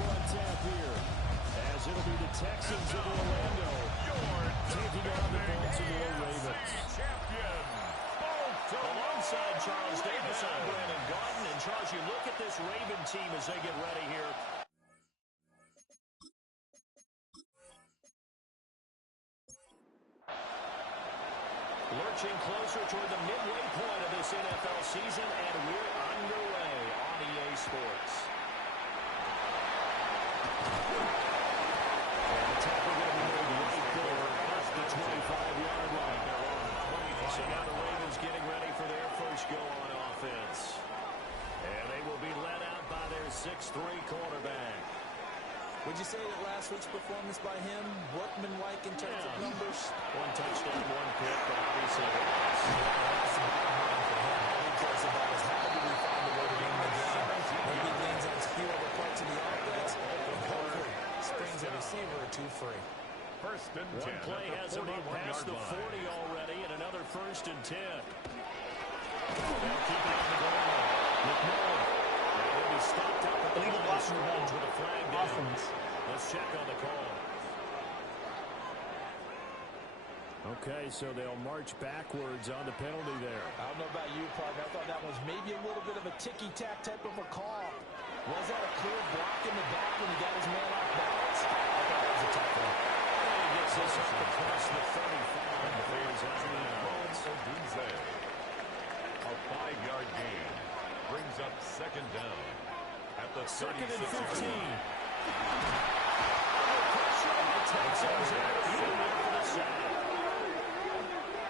on tap here, as it'll be the Texans of Orlando taking on the Baltimore Ravens. Alongside Charles Davis, I'm Brandon Gaudin. And Charles, you look at this Raven team as they get ready here. Lurching closer toward the midway point of this NFL season, and we're underway on EA Sports. And the tackle going to be made right there at the 25-yard line. So now the Ravens getting ready for their first go on offense. And they will be led out by their 6'3" quarterback. Would you say that last week's performance by him, workmanlike in terms of numbers? One touchdown, one pick, but obviously that's the bottom line for him. All he cares about is how do we find a way to win the game. Maybe he gains on a few other parts of the offense, but hopefully springs a receiver or two free. First and 10. One play has him up past the 40 already, and another first and 10. They'll keep it on the ground. McMillan. They'll be stopped up at the line of scrimmage with a flag down. Let's check on the call. Okay, so they'll march backwards on the penalty there. I don't know about you, partner. I thought that was maybe a little bit of a ticky-tack type of a call. Was that a clear block in the back when he got his man off balance? I thought that was a tough one. He gets this up across the 35. And the Bears out a 5-yard gain brings up second down at the 36. Second and 15.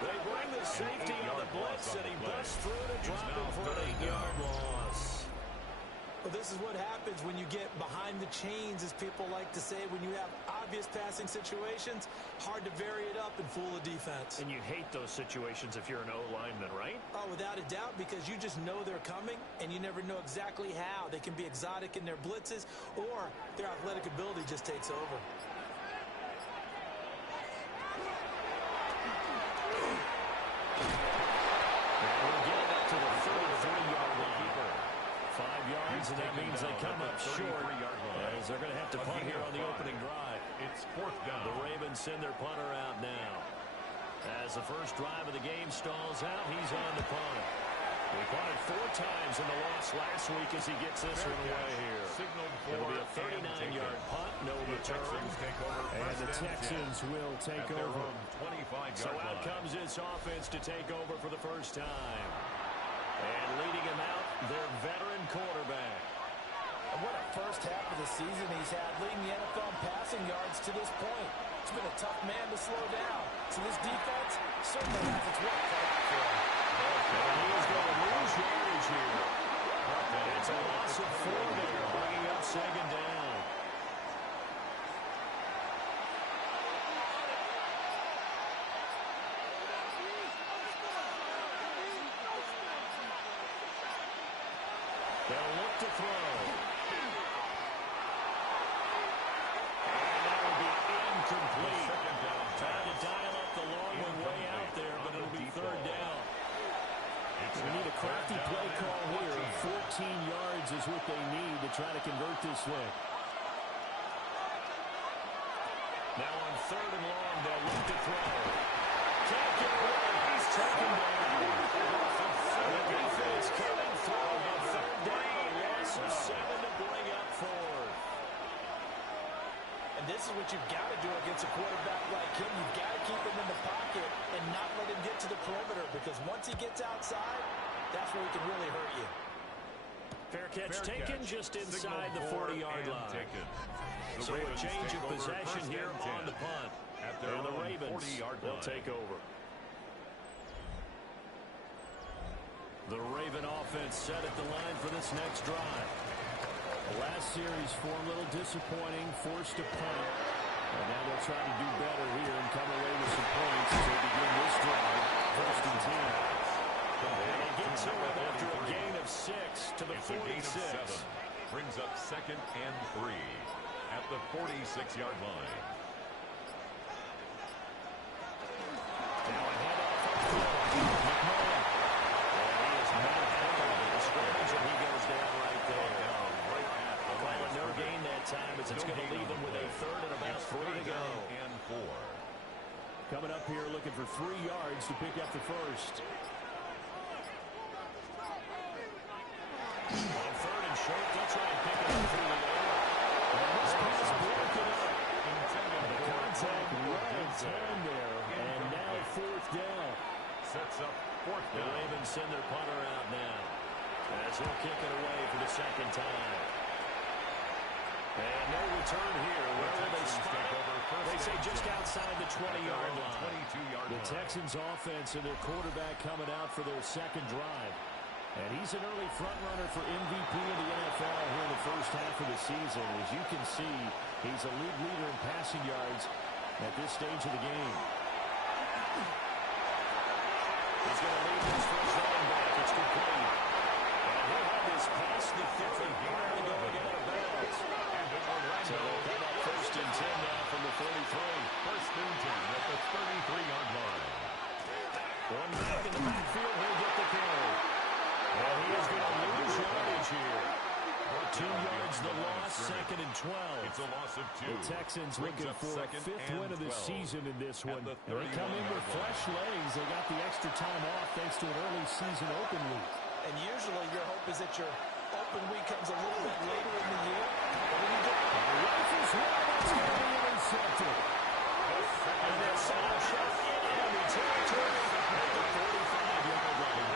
They bring the safety on the blitz, and he busts through to drop him for an 8-yard loss. Well, this is what happens when you get behind the chains, as people like to say. When you have obvious passing situations, hard to vary it up and fool a defense. And you hate those situations if you're an O-lineman, right? Oh, without a doubt, because you just know they're coming, and you never know exactly how. They can be exotic in their blitzes, or their athletic ability just takes over. And that means they come up short, as they're going to have to punt here on the opening drive. It's fourth down. The Ravens send their punter out now. As the first drive of the game stalls out, he's on the punt. He punted 4 times in the loss last week as he gets this one away here. It'll be a 39-yard punt, no return. And the Texans will take over. So out comes this offense to take over for the first time. And leading him out, their veteran quarterback. And what a first half of the season he's had, leading the NFL in passing yards to this point. It's been a tough man to slow down. So this defense certainly has its work cut out for him. And he is going to lose yardage here. It's a loss of 4 there, bringing up second down. They'll look to throw. And that will be incomplete. Trying to dial up the long one way out there, but it'll be third down. We need a crafty play call here. 14 yards is what they need to try to convert this one. Now on third and long, they'll look to throw. Can't get away. He's taken down. The defense coming through on third down. Loss of 7 to bring up fourth. And this is what you've got to do against a quarterback like him. You've got to keep him in the pocket and not let him get to the perimeter, because once he gets outside, that's where he can really hurt you. Fair catch taken just inside the 40-yard line. So a change of possession here on the punt. And the Ravens will take over. The Raven offense set at the line for this next drive. The last series for a little disappointing, forced to punt. And now they'll try to do better here and come away with some points as they begin this drive. First and 10. And they get to it after a gain of 6 to the 46. Brings up second and 3 at the 46-yard line. Now a handoff up field. McMillan. And he is not out of the scrimmage, and he goes down right there. No gain that time as it's going to leave them with a third and about 3 to go. And 4. Coming up here looking for 3 yards to pick up the first. On third and short, they'll try and pick it up through the air. And this pass broken up. The contact right on time there. And now 4th down. Sets up 4th The down. Ravens send their punter out now, as he'll kick it away for the 2nd time. And no return here. Where will they spot it? They say just outside the 20-yard line. 22-yard The Texans offense and their quarterback coming out for their 2nd drive. And he's an early front runner for MVP in the NFL here in the first half of the season. As you can see, he's a league leader in passing yards at this stage of the game. He's going to lead this first running back. It's complete. And he'll have this past the 50 here to go again out of bounds. So they'll come up 1st and 10 now from the 43. 1st and 10 at the 33-yard line. One back in the backfield. He'll get the carry. And he is going to lose yardage here. 2 yards the loss, 2nd and 12. It's a loss of 2. The Texans looking for a 5th win of the season in this one. the And they come in with fresh legs. They got the extra time off thanks to an early season open week. And usually your hope is that your open week comes a little bit later in the year. But when you get Rifles one, it's going to be intercepted. And that center shot in enemy territory at the 45-yard line.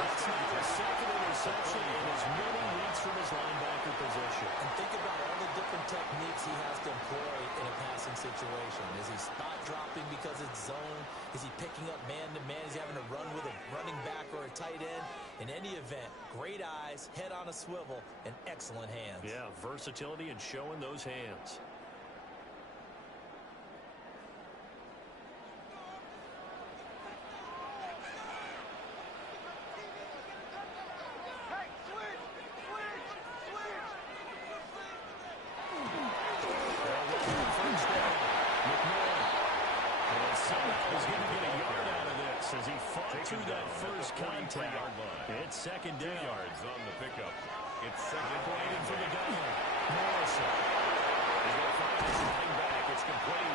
That's now the 2nd interception in as many weeks from his linebacker position. And think about all the different techniques he has to employ in a passing situation. Is he spot dropping because it's zone? Is he picking up man-to-man? Is he having to run with a running back or a tight end? In any event, great eyes, head on a swivel, and excellent hands. Yeah, versatility and showing those hands. As he fought through that first contact. It's 2nd down. 2 yards on the pickup. It's 2nd Waiting for the gun. Morrison. He's going to find his running back. It's complete.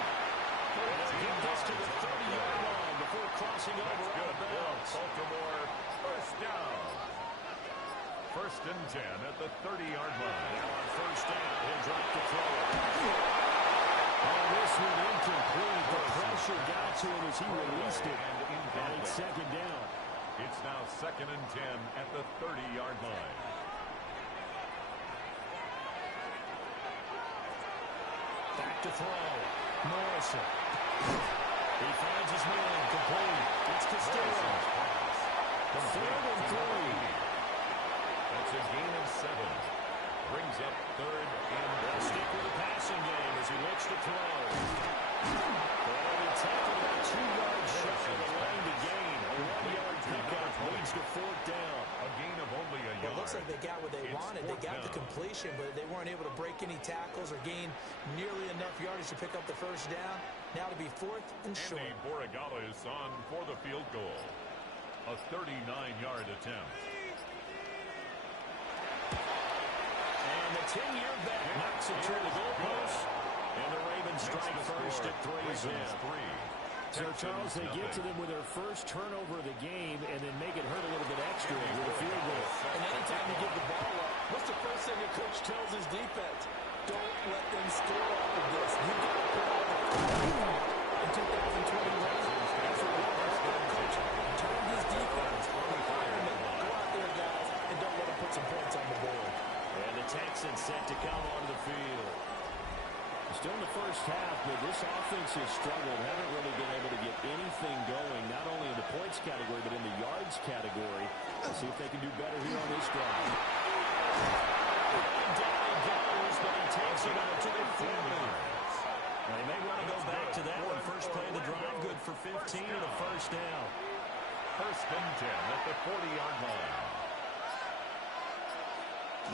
And he'll get this to the 30-yard line before crossing over out of bounds. Baltimore, 1st down. 1st and 10 at the 30-yard line. Now on 1st down, he'll drop the throw. And this one incomplete. The pressure got to him as he released it. And it's 2nd down. It's now 2nd and 10 at the 30-yard line. Back to throw. Morrison. He finds his man. Complete. It's Castillo. The 3rd and 3. That's a gain of 7. Brings up 3rd and They'll stick with the passing game as he looks to throw. And he tackled about 2 yards shy of the line to gain. A 1-yard pickup leads to 4th down. a gain of only a yard. It looks like they got what they wanted. They got the completion, but they weren't able to break any tackles or gain nearly enough yardage to pick up the 1st down. Now to be 4th and short. Andy Borregales on for the field goal. A 39-yard attempt. And the 10-year bet knocks it through the goalpost. And the Ravens strike first at 3 in. So, Charles, they get to them with their first turnover of the game and then make it hurt a little bit extra with a field goal. And anytime you give the ball up, what's the first thing the coach tells his defense? Don't let them score off of this. You got to put all the in 2021. That's what the coach told his defense. Firemen, go out there, guys, and don't let them put some points on the board. And the Texans set to come onto the field. Still in the first half, but this offense has struggled. Haven't really been able to get anything going, not only in the points category, but in the yards category. Let's see if they can do better here on this drive. Down he goes, but he takes it out to the 40. Now, they may want to go back to that one. First play of the drive, good for 15 and a 1st down. 1st and 10 at the 40-yard line.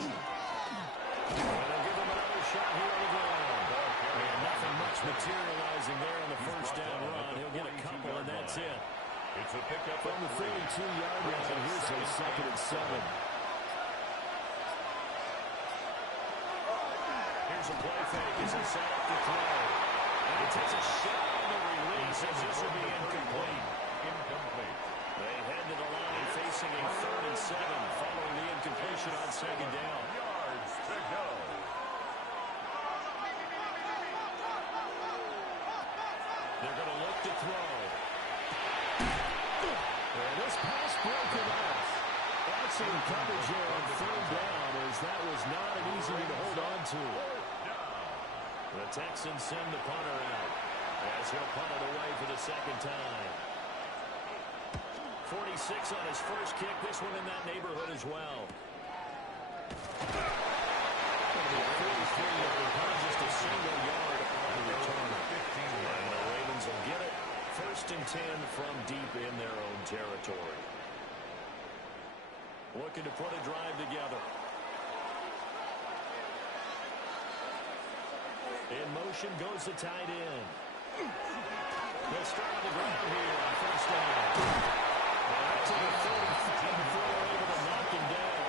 And they'll give him another shot here on the ground. And nothing much materializing there on the 1st down run. He'll get a couple, and that's it. It's a pickup From the 32-yard line, here's a 2nd and 7. Here's Here's a play fake as he set up the throw. And he takes a shot on the release as this will be incomplete. They head to the line facing a 3rd and 7 following the incompletion on 2nd down. Yards to go. They're going to look to throw. And this pass broken off. Excellent coverage here on 3rd down, as that was not an easy one to hold on to. The Texans send the punter out as he'll punt it away for the 2nd time. 46 on his first kick. This one in that neighborhood as well. It'll be a 43-yard punt, just a single yard on the return. And the Ravens will get it. 1st and 10 from deep in their own territory. Looking to put a drive together. In motion goes the tight end. They'll start on the ground here on 1st down. Out to the 30 before they're able to knock him down.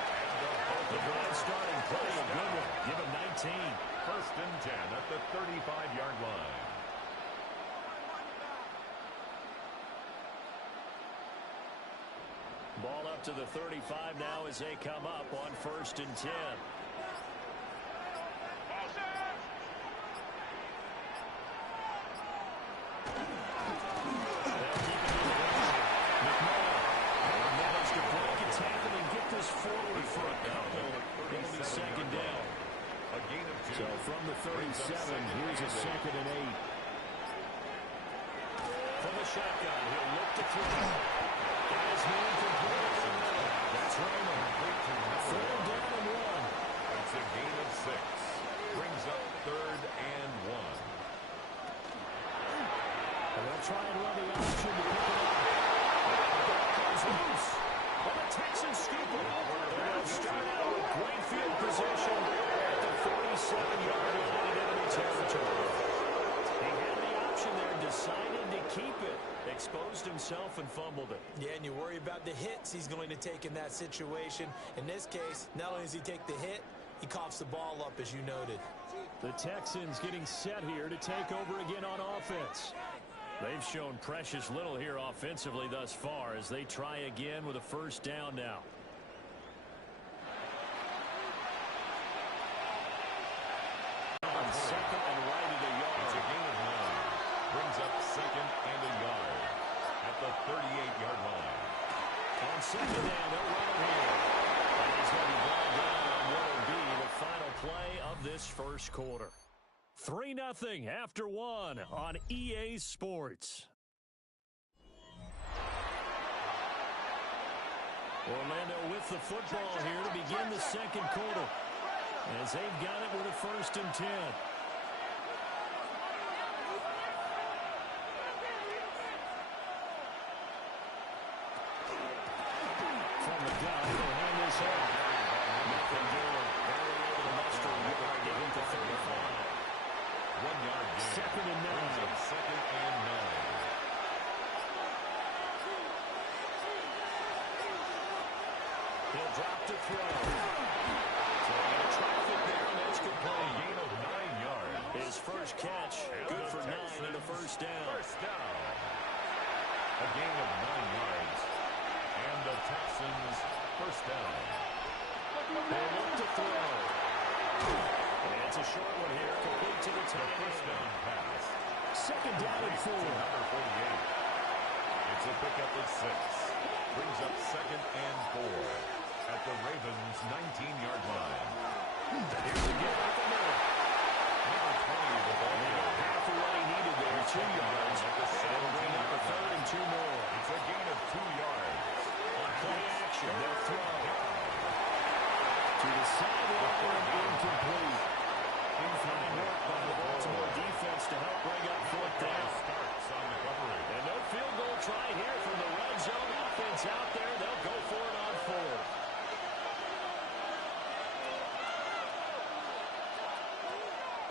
The drive starting play, a good one. Give him 19. 1st and 10 at the 35-yard line. Ball up to the 35 now as they come up on 1st and 10. Forward for a couple. It'll be 2nd down. A gain of 2. So from the 37, here's a 2nd and 8. From the shotgun, he'll look to throw. Got his man complete. That's Raymond. 3rd down and 1. It's a gain of 6. Brings up 3rd and 1. And they'll try and run the option to pick it up. Ball comes loose. And the Texans scoop it. They're going to start out with great field position at the 47-yard line in enemy territory. He had the option there, decided to keep it. Exposed himself and fumbled it. Yeah, and you worry about the hits he's going to take in that situation. In this case, not only does he take the hit, he coughs the ball up, as you noted. The Texans getting set here to take over again on offense. They've shown precious little here offensively thus far as they try again with a 1st down now. On 2nd and right at a yard. It's a gain of 9. Brings up 2nd and a yard at the 38-yard line. On 2nd down, they'll run it here. And he's going to be brought down on what will be the final play of this 1st quarter. 3-0 after 1 on EA Sports. Orlando with the football here to begin the 2nd quarter, as they've got it with a 1st and 10. From the gun, he'll hand this off. Nothing doing. Barely able to muster a yard to hit the 35. 1 yard gain. 2nd and 9. Brings up 2nd and 9. He'll drop to throw. So traffic there, and that's complete. A gain of 9 yards. His first catch, good for 9 and a 1st down. 1st down. A gain of 9 yards. And the Texans 1st down. They look to throw. And it's a short one here, complete to the tight end. 1st down pass. 2nd down and 4. Number 48. It's a pickup of 6. Brings up 2nd and 4 at the Ravens' 19-yard line. Here's the get up the middle. Number 20, the ball. Half of what he needed there, 2 yards. It'll bring up a 3rd and 2 more. It's a gain of 2 yards. On play action, they'll throw. To the sideline, incomplete. Fine work by the Baltimore defense to help bring up 4th down. Starts on the coverage. And no field goal try here from the red zone offense out there. They'll go for it on 4th.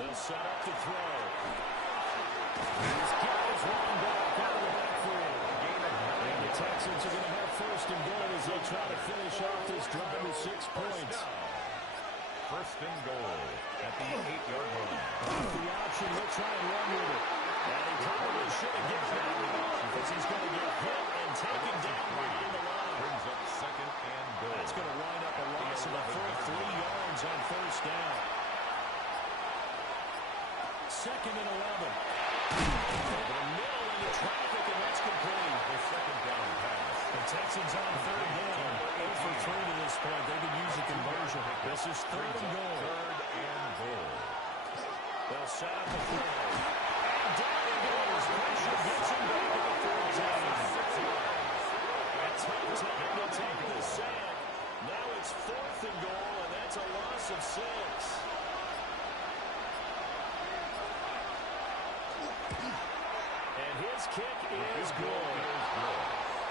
They'll set up to throw. He's got his running back out of the backfield. And the Texans are going to have 1st and goal as they try to finish off this drive with 6 points. 1st and goal at the 8-yard line. try and run with it. And he probably should have given that one off because he's going to get hit and taken down behind the line. Brings up second and goal. That's going to wind up a loss of a full 3 yards on first down. Second and 11. Over the middle into traffic, and that's complete. The second down pass. The Texans on third down. 0 for 3 to this point. They could use a conversion. This is third and goal. Third and goal. They'll set up the throw. And down he goes. Pressure gets him back to the 14. A tough time to take the sack. Now it's fourth and goal, and that's a loss of 6. And his kick is good.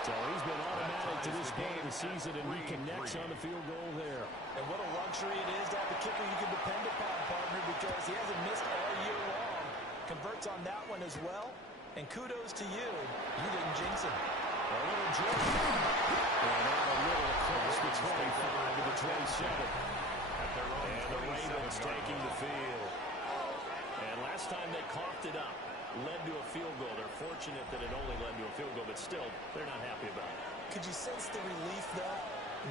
So he's been automatic to this point of the season, and he connects on the field goal there. And what a luxury it is to have a kicker you can depend upon, partner, because he hasn't missed all year long. Converts on that one as well. And kudos to you. You didn't jinx him. A little drop. And out a little across the 25 to the 27. And the Ravens taking the field. And last time they coughed it up, led to a field goal. They're fortunate that it only led to a field goal, but still, they're not happy about it. Could you sense the relief, though,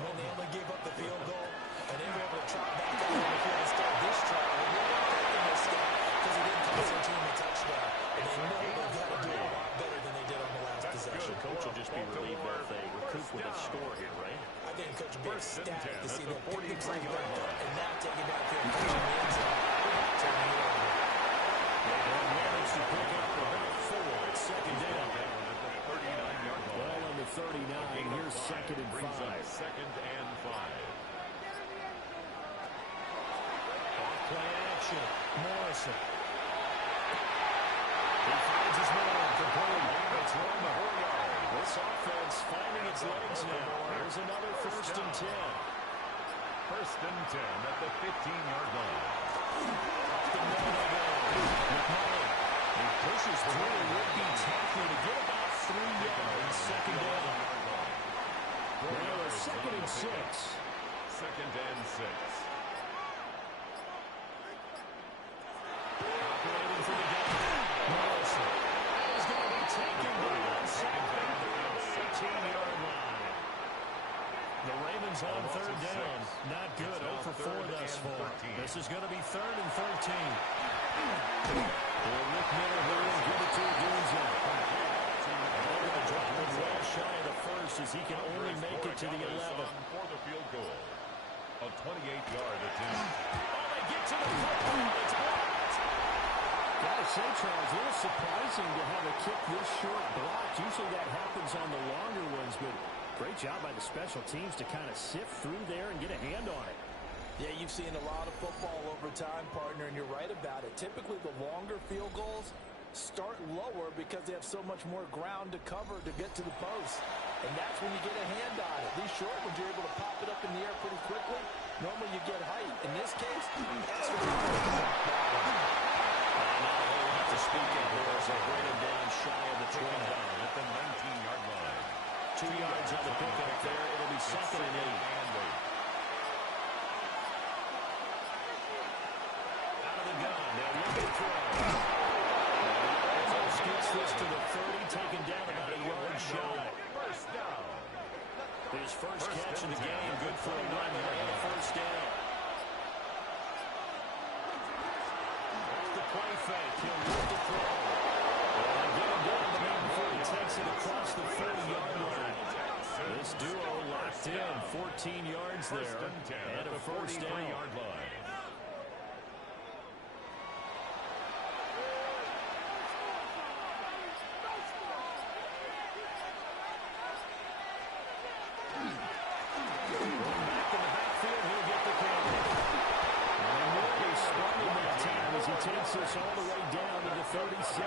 when they only gave up the field goal and they were able to trot back out on the field and start this trial? And they're not taking this stuff because it didn't cost their team a touchdown. And they know they've got to do a lot better than they did on the last possession. Coach will just be relieved if they recoup with a score here, right? I think Coach will be ecstatic to see them pick themselves back up and now take it back here and push in the end zone. Turning it over. And managed to pick up about 4. It's second down. Well, on the 39, here's second and 5. Second and 5. Off-play action. Morrison. He finds his man. Complete. It's Roma. This offense finding its legs now. Here's another first and 10. First and 10 at the 15-yard line. Up the middle they go. McMullen. He pushes through a would-be tackler to get about 3 yards. Second down. Now a second and 6. Second and 6. Operating for the gun. Morrison. He's going to be taken down. Second down. 18-yard line. The Ravens on third down. Not good. 0 for 4 thus far. This is going to be third and 13. Rick Miller here will give it to Adunze. They're going to drop it well shy of the first as he can only make it to the 11. For the field goal. A 28-yard attempt. Oh, they get to the football. It's blocked. Gotta say, Charles, a little surprising to have a kick this short blocked. Usually that happens on the longer ones, but great job by the special teams to kind of sift through there and get a hand on it. Yeah, you've seen a lot of football over time, partner, and you're right about it. Typically, the longer field goals start lower because they have so much more ground to cover to get to the post. And that's when you get a hand on it. These short ones, you're able to pop it up in the air pretty quickly. Normally, you get height. In this case, that's what you're doing. Not a whole lot to speak of here as they bring him down shy of the 12. At the 19-yard line. 2 yards on the pickup there. It'll be second and 8. Out of the gun. They'll look at throw. Gets this to the 30, taken down about a yard shy. First down. His first catch of the game, good for a run and a first down. That's the play fake. He'll move the throw. And get him down the middle before he takes it across the 40-yard line. This duo locked in, 14 yards there, and a first down. Line. Takes us all the way down to the 37.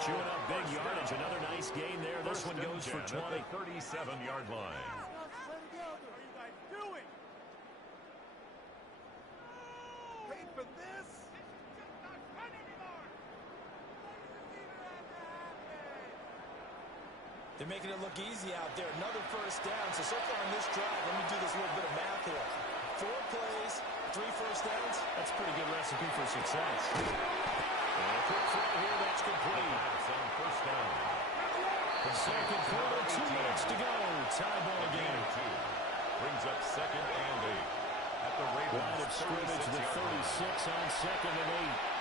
Chewing up big yardage. Another nice gain there. This one goes for 20. At the 37-yard line. What are you guys doing? Wait for this? It's just not fun anymore. They're making it look easy out there. Another first down. So far on this drive, let me do this little bit of math here. 4 plays, 3 first downs. That's a pretty good recipe for success. A quick throw here, that's complete. Pass on first down. The second quarter, 2 minutes to go. Tie ball game. Brings up second and 8. At the Ravens, Line of scrimmage, the 36 on second and 8.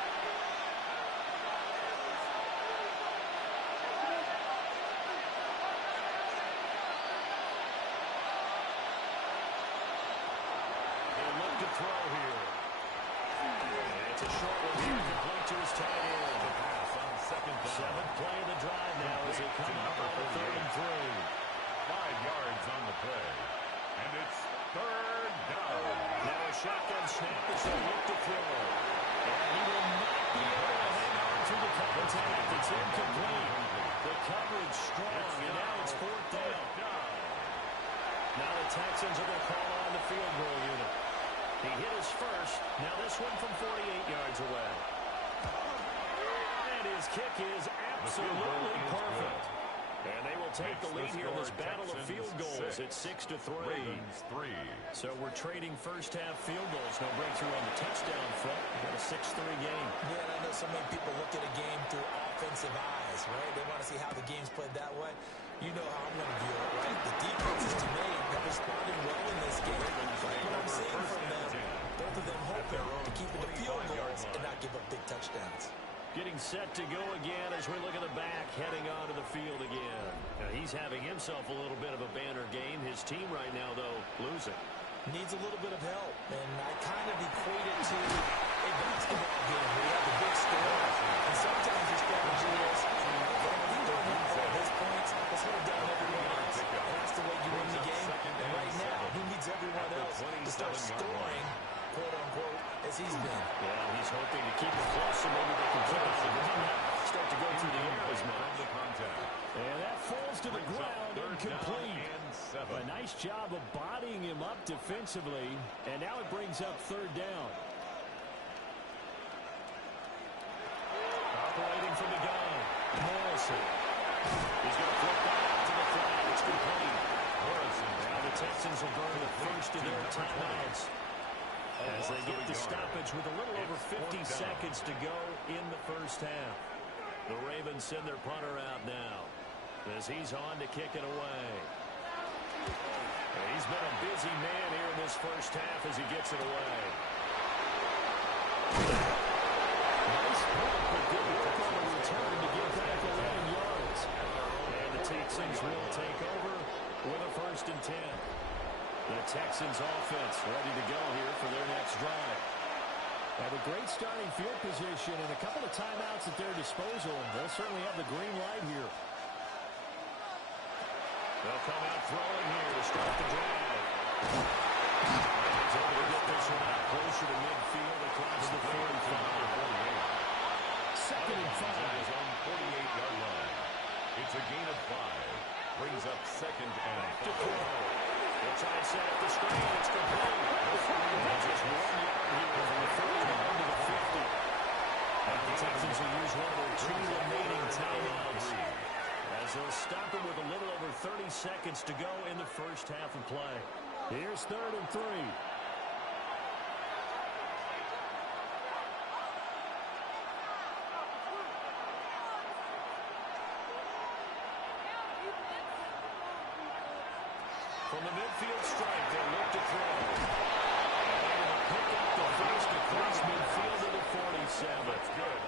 Throw here. And it's a short one here, complete to his tight end. The pass on second down. Seventh play of the drive now as they come up on a 3rd and 3. 5 yards on the play. And it's third down. Now a shotgun snap as they look to throw. And he will not be able to hang on to the contact. It's incomplete. The coverage strong, and now it's 4th down. Now the Texans are going to call on the field goal unit. He hit his first. Now this one from 48 yards away. And his kick is absolutely perfect. And they will take the lead here in this battle of field goals. It's 6-3. Ravens 3. So we're trading first half field goals. No breakthrough on the touchdown front. We've got a 6-3 game. Yeah, and I know so many people look at a game through offensive eyes, right? They want to see how the game's played that way. You know how I'm going to view it, right? The defenses, to me, have responded well in this game. Like what I'm seeing from them, both of them hoping to keep it to field goals and not give up big touchdowns. Getting set to go again as we look at the back, heading onto the field again. Now, he's having himself a little bit of a banner game. His team right now, though, losing. Needs a little bit of help, and I kind of equate it to a basketball game where you have the big score, and sometimes your strategy is, okay, we don't have all his points, let's hold down everyone else, and that's the way you win the game. And right now, he needs everyone else to start scoring, quote-unquote, as he's been. Yeah, he's hoping to keep it close so maybe they can put it on the ground, start to go through the air as much. And that falls to the ground, incomplete. A nice job of bodying him up defensively, and now it brings up 3rd down. Operating from the gun, Morrison. He's going to flip that out to the flat. It's complete. Morrison. Now the Texans will burn the first of their timeouts as they get the stoppage with a little over 50 seconds to go in the first half. The Ravens send their punter out now as he's on to kick it away. And he's been a busy man here in this first half as he gets it away. Nice punt, but good work on the return to get back 11 yards. And the Texans will take over with a 1st and 10. The Texans offense ready to go here for their next drive. Have a great starting field position and a couple of timeouts at their disposal. They'll certainly have the green light here. They'll come out throwing here to start the drive. Ravens able to get this one out closer to midfield across the 45. 2nd and 5. Is on 48-yard line. It's a gain of 5. Brings up 2nd and 5. They'll try and set up the screen. It's complete. And just 1 yard here from the 49 to the 50. And the Texans will use one of their 2 remaining timeouts as they'll stop it with a little over 30 seconds to go in the first half of play. Here's 3rd and 3. From the midfield strike, they'll look to throw. And pick up the first across midfield to the 47. That's good.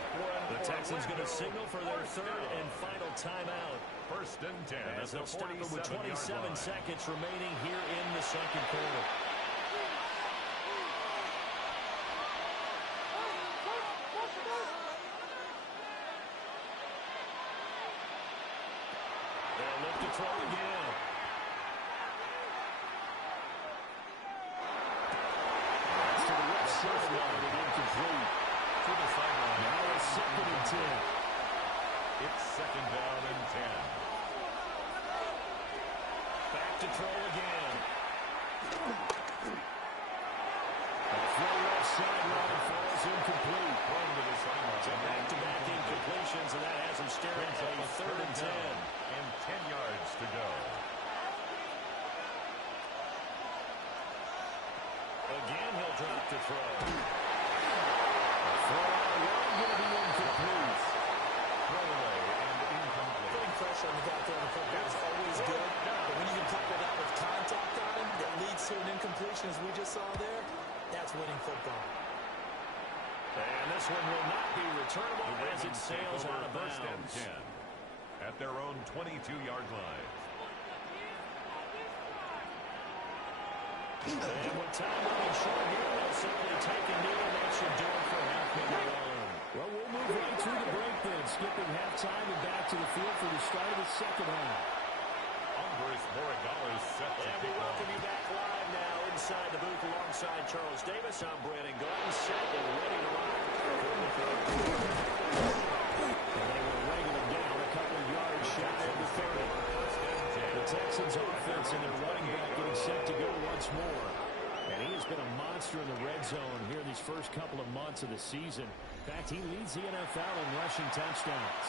The Texans going to signal for their 3rd and final timeout. 1st and 10. As they'll stop it with 27 seconds remaining here in the second quarter. They'll look to throw again. That's to the left sideline and incomplete. To the sideline. Now it's 2nd and 10. It's 2nd down and 10. Back to throw again. A throw left sideline falls incomplete. Thrown to the sideline. So back-to-back incompletions, and that has him staring at a 3rd and 10. And 10 yards to go. Again, he'll drop to throw. Throw out one, going to be incomplete. just saw there, that's winning football. And this one will not be returnable as it sails out of bounds. At their own 22-yard line. And with time running short here, they'll simply take a knee, and that should do it for half number one. Well, we'll move right to the break then, skipping halftime and back to the field for the start of the second half. Andres Borregales set to And we welcome you back live now inside the booth alongside Charles Davis. I'm Brandon Gordon, set and ready to rock for the third quarter. And they will wrangle him down a couple of yards shy of the 30. The Texans offense and their running back getting set to go once more. And he has been a monster in the red zone here in these first couple of months of the season. In fact, he leads the NFL in rushing touchdowns.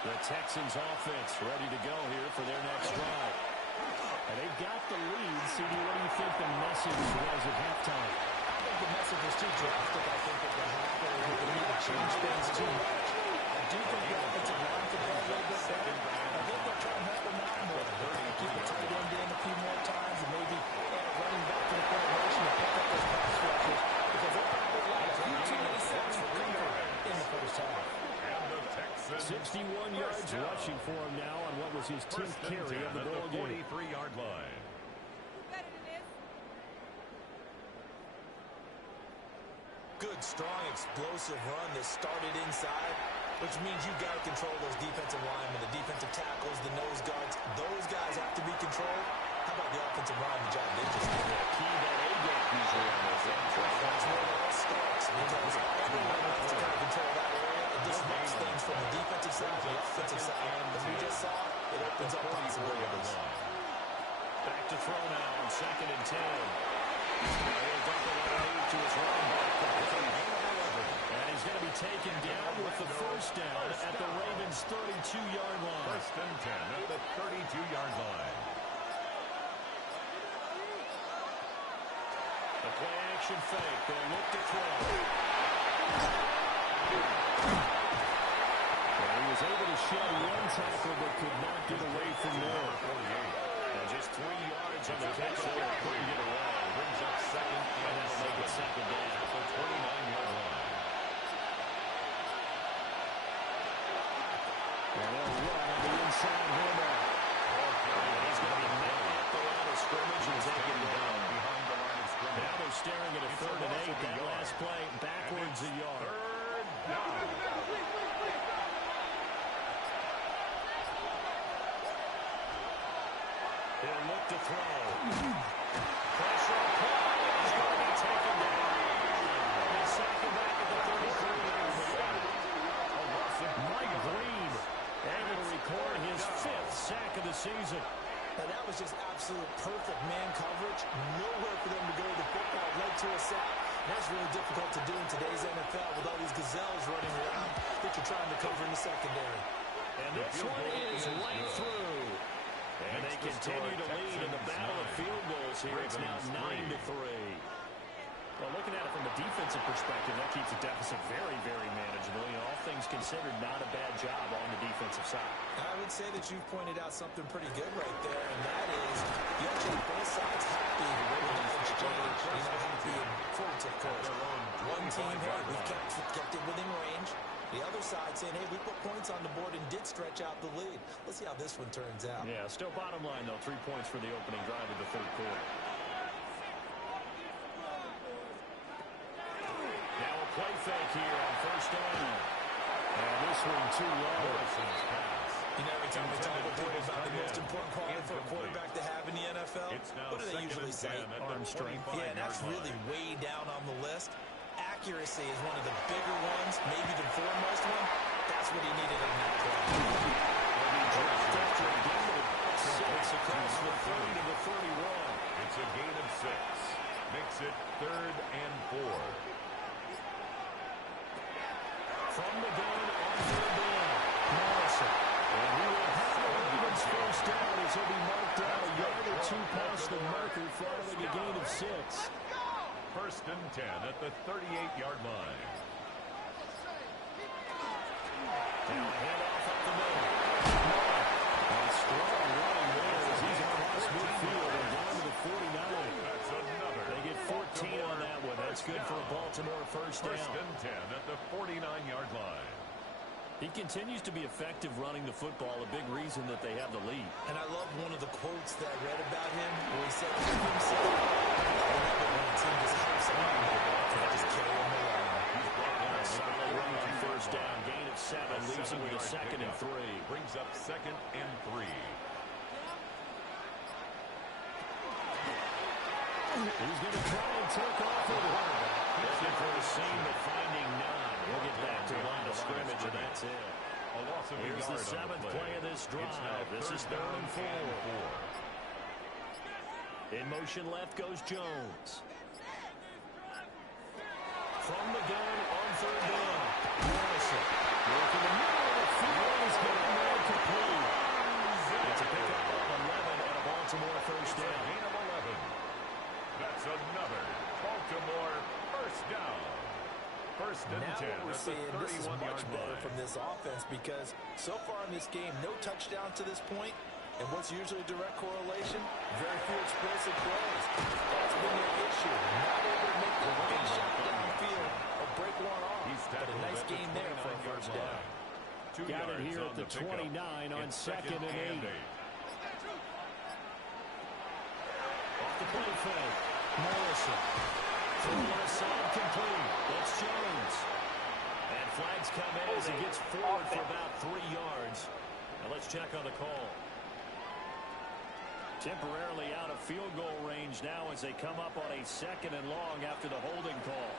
The Texans offense ready to go here for their next drive. And they've got the lead. CD, what do you think the message was at halftime? I think the message was too drastic. I think that the halftime they need to change things too much. I do think the offensive line could play a little bit better. I think they'll try and help them out more. They'll try to keep the tight end in a few more times and maybe add a running back to the formation to pick up those pass rushes because they probably allowed a few too many sacks for comfort in the first half. 61 yards rushing for him now on what was his 10th carry of the ball game. 43-yard line. Good, strong, explosive run that started inside, which means you've got to control those defensive linemen, the defensive tackles, the nose guards. Those guys have to be controlled. How about the offensive line, the job they just did? Key that A-gap usually on those entries. That's where it all starts because everyone has to kind of control that area. It disrupts things from the defensive side to the offensive side. As we just saw, it opens up possibilities. Back to throw now on 2nd and 10. He'll dump it underneath to his running back. And he's going to be taken down with the first down at the Ravens' 32-yard line. 1st and 10 at the 32-yard line. The play-action fake. They'll look to throw. Well, he was able to shed one tackle but could not get away from more. And just 3 yards on the catch there. Couldn't get away. Brings up 2nd And and they'll make it 2nd down. at the 29-yard line. And they'll run on the inside handoff. And he's going to be met at the line of scrimmage and taken down. Behind the line of scrimmage. Now they're staring at a 3rd and 8. That last play backwards a yard. 3rd down. He'll look to throw. Pressure play. He's going to be taken down. They sack him back at the 33-yard line. Mike Green able to record his 5th sack of the season. And that was just absolute perfect man coverage. Nowhere for them to go with the football. Led to a sack. That's really difficult to do in today's NFL with all these gazelles running around that you're trying to cover in the secondary. And this one is right through. And they continue to lead in the battle of field goals here. It's now 9-3. Well, looking at it from a defensive perspective, that keeps the deficit very, very manageable. You know, all things considered, not a bad job on the defensive side. I would say that you've pointed out something pretty good right there, and that is you actually have both sides happy with the exchange. You know, happy in quotes, of course. One team, hey, we've kept it within range. The other side saying, hey, we put points on the board and did stretch out the lead. Let's see how this one turns out. Yeah, still bottom line, though, 3 points for the opening drive of the 3rd quarter. Now a play fake here on 1st down. And this one too low. You know, every time we talk with people about the most important quality for a quarterback to have in the NFL, what do they usually say? Arm strength. Yeah, and that's really way down on the list. Accuracy is one of the bigger ones, maybe the foremost one. That's what he needed on that play. Will be dropped after a gain of 6 across the 30 to the 31. It's a gain of 6. Makes it 3rd and 4. From the gun, on third down, Morrison. And he will have the Ravens first down as he'll be marked down a yard or two past the marker following a gain of 6. 1st and 10 at the 38-yard line. Now a handoff up the middle. And strong running there as he's across midfield and down to the 49. That's another. They first down. First and 10 at the 49-yard line. He continues to be effective running the football, a big reason that they have the lead. And I love one of the quotes that I read about him where he said to himself, when a team just hypes him up, just carry him along. He's brought down A solid run on first down. Gain of 7 leaves him with a 2nd and 3. Brings up 2nd and 3. He's going to try and take off with one. Looking for a seam, but finding none. We'll get back to the line of scrimmage, and that's it. A loss of Here's the 7th play of this drive. This is 3rd and 4. In motion left goes Jones. From the gun on 3rd down. Morrison. Working the middle of the field. He's going to make it complete. It's a pickup of 11 and a Baltimore first down. Gain of 11. That's another Baltimore first down. First and 10 Now what we're at the seeing, this is much 31-yard better line. from this offense because so far in this game, no touchdowns to this point, and what's usually a direct correlation, very few explosive plays. That's been their issue. Not able to make the big shot downfield or break one off. But a nice gain there for a first down. 2 Got it yards here on at the pickup. 29 on It's 2nd and 8. Off the play fake. Morrison. From the left side, complete. That's Jones. And flags come in as he gets forward for about 3 yards. Now let's check on the call. Temporarily out of field goal range now as they come up on a 2nd and long after the holding call.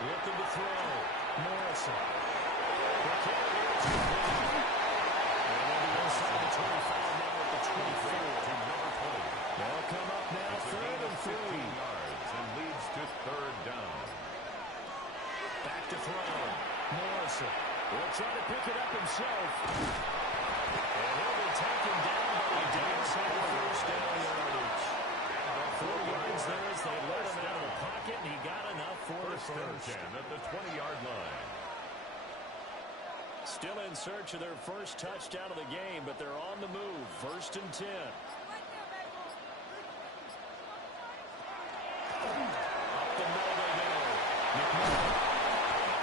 Looking to throw. Morrison. The carry is complete. And on the inside the 25 now at the 24. They'll come up now, 3rd and 3. Yards and leads to 3rd down. Back to throw. Morrison will try to pick it up himself. And he'll be taken down, but he does have a first down yardage. 4 yards there as they let him out of the pocket, and he got enough for the First and 10 at the 20-yard line. Still in search of their first touchdown of the game, but they're on the move. 1st and 10. Up the middle they go. McMillan.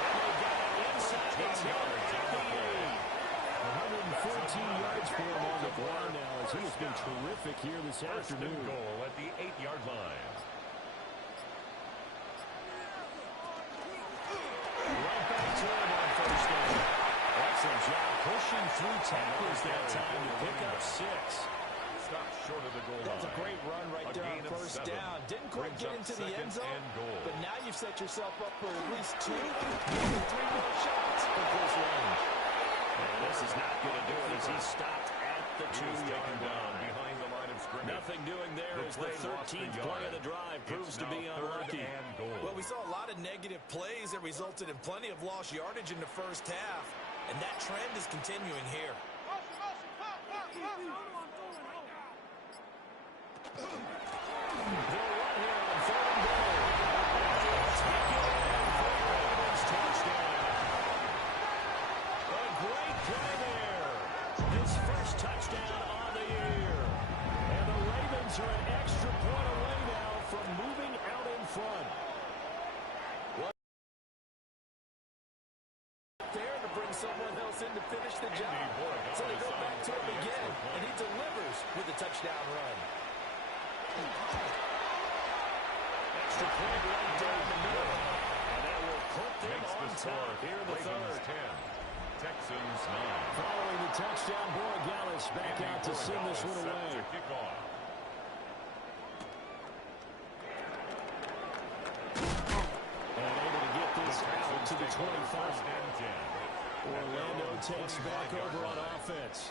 And they got it inside the 10 at the 8. 114 yards for him on the ground now as he has been terrific here this First and afternoon. goal at the 8-yard line. Right back to him on first down. Excellent job pushing through tackles that time to pick up 6. Stopped short of the goal line. That's a great run right A there on gain of first 7. down. Didn't quite Brings get up into the end 2nd zone, and goal. but now you've set yourself up for at least 2, maybe 3 more shots for close range. And this is not going to do it as he stopped at the He was 2-yard taken down line. behind the line of scrimmage. Nothing doing there as the 13th play of the drive proves to be unlucky. And goal. Well, we saw a lot of negative plays that resulted in plenty of lost yardage in the first half, and that trend is continuing here. They'll run here on 3rd and goal. Take it in for the Ravens touchdown. A great play there. His first touchdown on the year. And the Ravens are an extra point away now from moving out in front. There to bring someone else in to finish the job. So they go back to him again, and he delivers with a touchdown run. Extra point right down the middle. And that will put them Makes on the score. top here in the Ravens 3rd. 10. Texans 9. Following the touchdown, Borregales back out to send this one Set away. to kick off. And able to get this out to the 25. First and 10. Orlando takes back over on offense.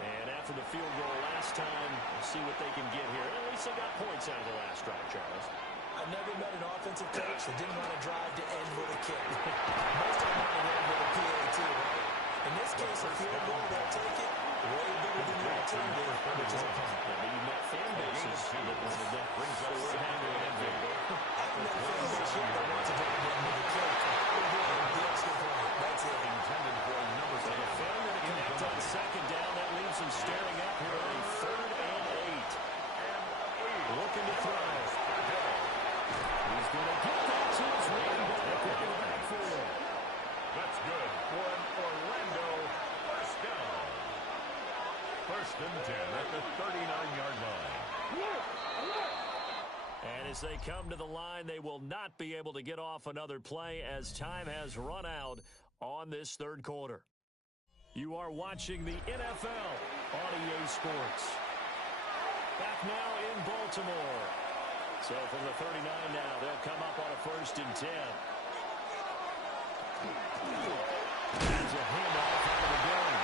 And after the field goal last time, we'll see what they can get here. At least they got points out of the last drive, Charles. I've never met an offensive coach that didn't want to drive to end with a kick. Most of them want to end with a PAT, right? In this case, a field goal, they'll take it way better than the alternative, which is a punt. Maybe you've met fan bases that wanted that forward hanger and field goal. I've met a fan base here that wants to drive to end with a kick. The extra point, that's it. Intended for number So the 7. failure to connect on 2nd down, that leaves him staring up here on a 3rd and 8. Looking to throw. As they come to the line, they will not be able to get off another play as time has run out on this third quarter. You are watching the NFL on EA Sports. Back now in Baltimore. So from the 39 now, they'll come up on a 1st and 10. There's a handoff out of the game.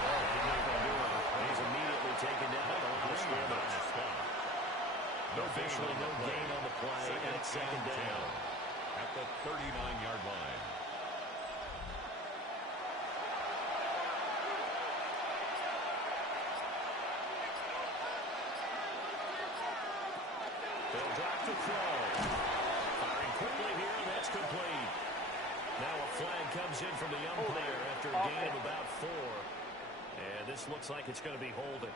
Oh, he's not going to do it. He's immediately taken down at the line of scrimmage. Officially no gain on the play, and it's 2nd down. At the 39-yard line. They'll drop to throw. Firing quickly here, and that's complete. Now a flag comes in from the umpire after a gain of about 4. And this looks like it's going to be holding.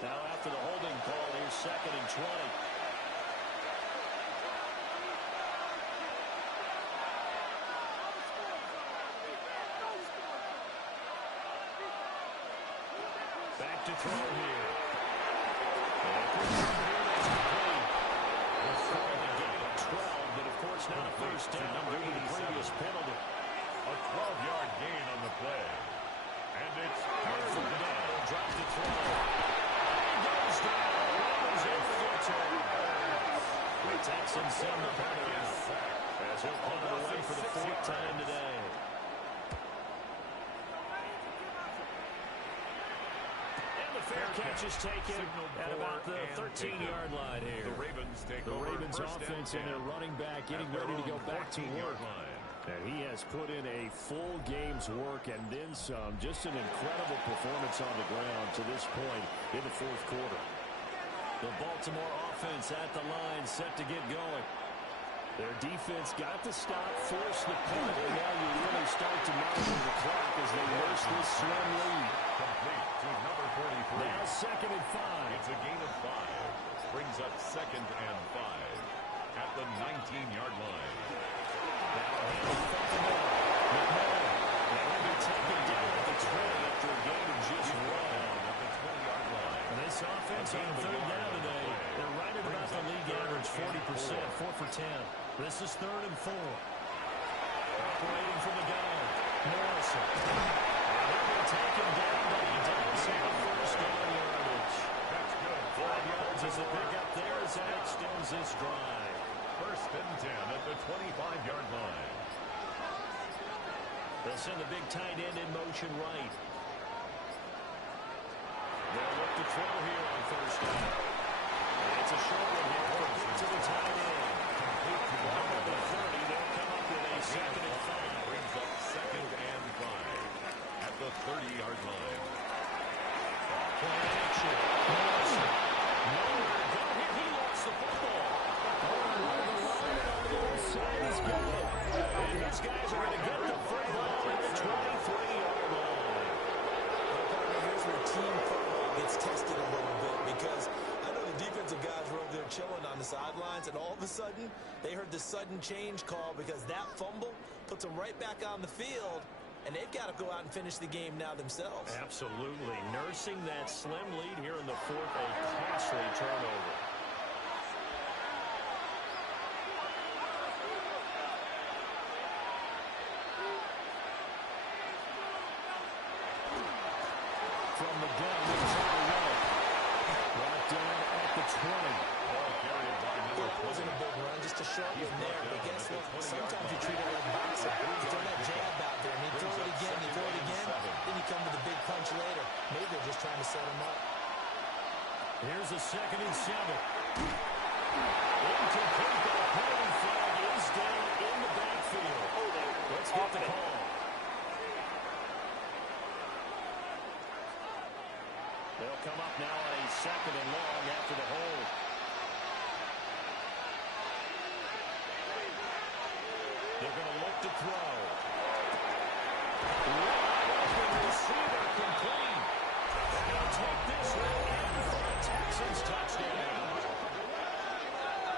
Now after the holding call, here's 2nd and 20. Back to throw here. Not a 1st down due to the previous penalty. A 12-yard gain on the play. And it's 3rd down. Drop to throw. He goes down. Ravens in for the return. The Texans send the penalty as he'll punt it away for the 4th time today. And the fair catch is taken at about the 13-yard line here. The Ravens take The over Ravens offense and their running back getting ready to go back to work. And he has put in a full game's work and then some. Just an incredible performance on the ground to this point in the 4th quarter. The Baltimore offense at the line set to get going. Their defense got the stop, forced the punt, and now you really start to monitor the clock as they nurse this slim lead. Complete to number 43. Now 2nd and 5. It's a gain of 5. Brings up 2nd and 5 at the 19-yard line. This offense on 3rd down today, they're right at about the league average, 40%, 4 for 10. This is 3rd and 4. Operating from the gun, Morrison. They're going to take him down, but he does have 1st down yardage. That's good. 5 yards is a pickup there as that extends this drive. 1st and 10 at the 25-yard line. They'll send the big tight end in motion right. They'll look to throw here on 1st down. And it's a short one here to the tight end. Complete to number 30. They'll come up with a 2nd and 5. Brings up 2nd and 5 at the 30-yard line. Play action. Morrison. Nowhere to go here. He lost the football. And these guys are going to get the football at the 23-yard line. Here's where team football gets tested a little bit because I know the defensive guys were over there chilling on the sidelines, and all of a sudden they heard the sudden change call because that fumble puts them right back on the field, and they've got to go out and finish the game now themselves. Absolutely. Nursing that slim lead here in the 4th, a costly turnover. From the gun, brought down at the 20. Well, that wasn't a big run, just a short one there. But guess what? Sometimes you treat it like boxing. You throw that jab out there, and you throw it again, then you come to the big punch later. Maybe they're just trying to set him up. Here's a 2nd and 7. Incomplete, but a penalty flag is down in the backfield. Let's get the call. They'll come up now on a 2nd and long after the hold. They're going to look to throw. Receiver complete. They're going to take this one in for a Texans touchdown.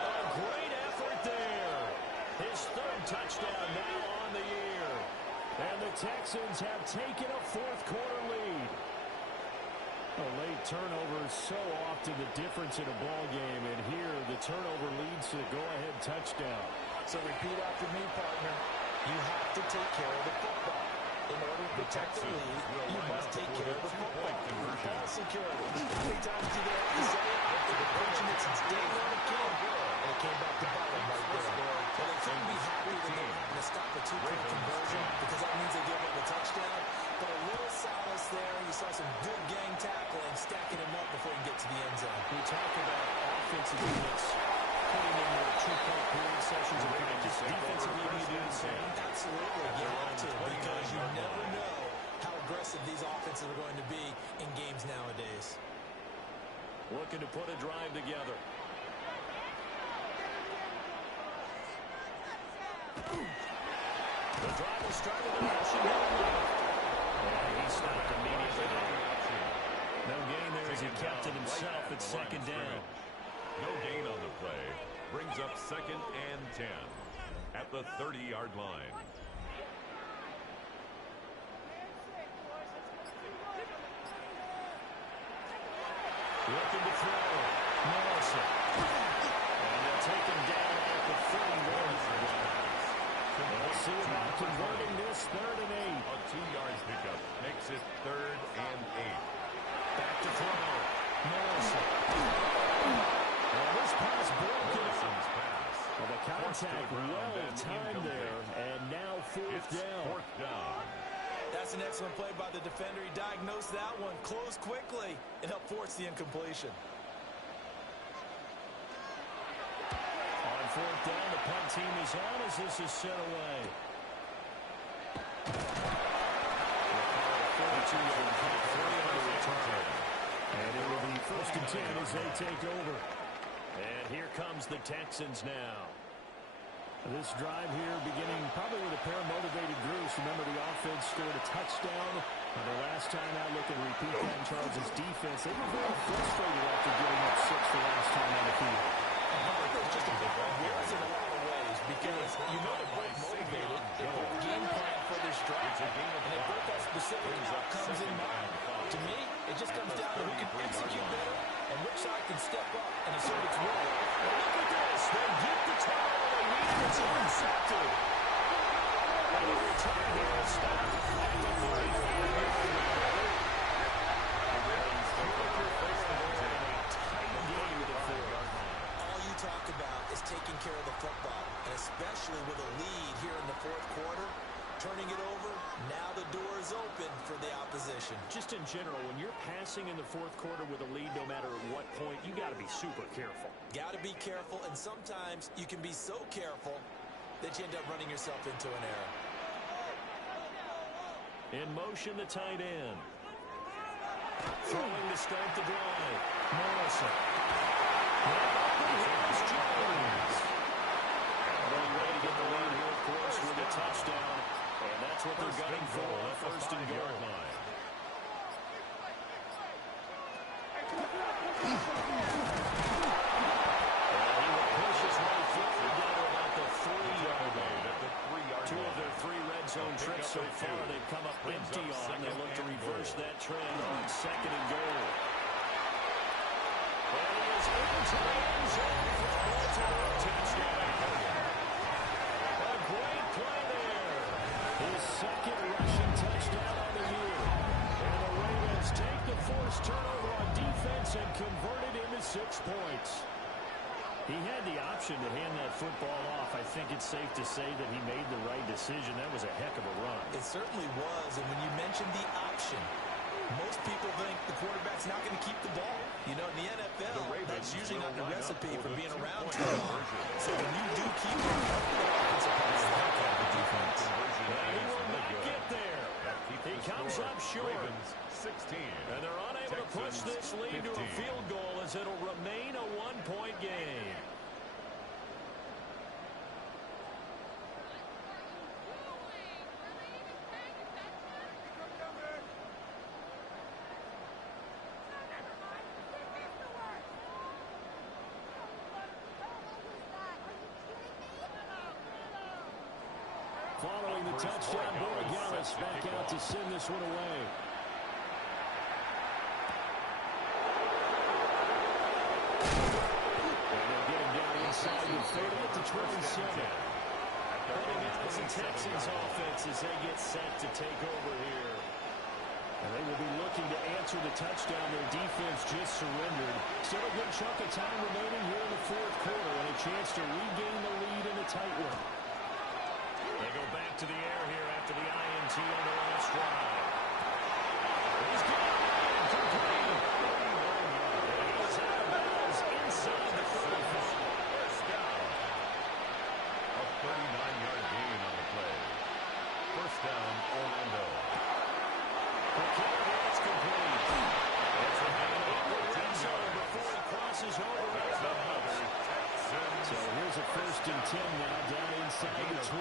A great effort there. His 3rd touchdown now on the year. And the Texans have taken a 4th quarter lead. A late turnover is so often the difference in a ball game, and here the turnover leads to a go-ahead touchdown. So repeat after me, partner. You have to take care of the football. In order to protect the lead, you must take care of the football. Ball security. How many times do they have to say it? They've been preaching it since day one of camp. And it came back to bite them right there. Well, they couldn't be happy to stop a two-point conversion because that means they give up a touchdown. But a little solace there. You saw some good gang tackling, stacking him up before you get to the end zone. We talk about offensive units putting in their two-point period sessions of practice. Defensively, do you do the same? Absolutely. You have to, because you never know how aggressive these offenses are going to be in games nowadays. Looking to put a drive together. The drive will start with a rushing and he stopped immediately. No gain there as he kept it himself at second down. No gain on the play. Brings up 2nd and 10 at the 30-yard line. Looking to throw. Morrison. And they'll take him down at the 31-yard line. We'll see about converting this 3rd and 8. A 2-yard pickup makes it 3rd and 8. Back to throw. Morrison. Well, this pass broken Morrison's up. pass. Well, the contact well timed there, and now 4th down. 4th down. That's an excellent play by the defender. He diagnosed that one, closed quickly, and helped force the incompletion. On 4th down, the punt team is on as this is set away. 42-yard punt, 3 on the return. And it will be 1st and 10 as they take over. And here comes the Texans now. This drive here beginning probably with a pair of motivated groups. Remember, the offense scored a touchdown. The last time out, look and repeat that in Charles' defense. They were very frustrated after giving up 6 the last time on the field. It's just a different wheels in a lot of ways because you know they're both motivated. They both game plan for this drive, and they both have specific outcomes in mind. To me, it just comes down to who can execute better and which side can step up and assert its will. Well, look at this. They get the turnover they needed. It's intercepted. And the return here is stopped at the 35-yard line. All you talk about is taking care of the football, and especially with a lead here in the 4th quarter, turning it over, now the door is open for the opposition. Just in general, when you're passing in the 4th quarter with a lead, no matter at what point, you got to be super careful. Got to be careful, and sometimes you can be so careful that you end up running yourself into an error. In motion, the tight end. Throwing to start the drive. Morrison. Here's Jones. Well, ready to get the lead here, of course, with a touchdown. And that's what they're gunning for on the 1st and goal line. He will push his way forward down to about the 3-yard line. Two of their 3 red zone trips so far, they've come up empty on. They look to reverse that trend on 2nd and goal. And he is into the end zone for a multiple touchdown. A great play there. His 2nd rushing touchdown on the year. And the Ravens take the forced turnover on defense and convert it into 6 points. He had the option to hand that football off. I think it's safe to say that he made the right decision. That was a heck of a run. It certainly was, and when you mentioned the option, most people think the quarterback's not going to keep the ball. You know, in the NFL, that's usually not the recipe for being around too long. So when you do keep the ball, it's a pass the heck out of the defense. And he will not get there. He comes up short. 16. And they're unable to push this lead to a field goal as it'll remain a 1-point game. Following the touchdown, Borregales back out to send this one away. 30 to 27. Putting out the Texans offense as they get set to take over here. And they will be looking to answer the touchdown their defense just surrendered. Still a good chunk of time remaining here in the fourth quarter and a chance to regain the lead in a tight one. They go back to the air here after the INT on the last drive. He's got it. Complete. And he was out of bounds inside the 35. First down. A 39-yard gain on the play. First down, Orlando. It's complete. It's remained over the end zone before he crosses over. So here's a 1st and 10 now down inside the 20.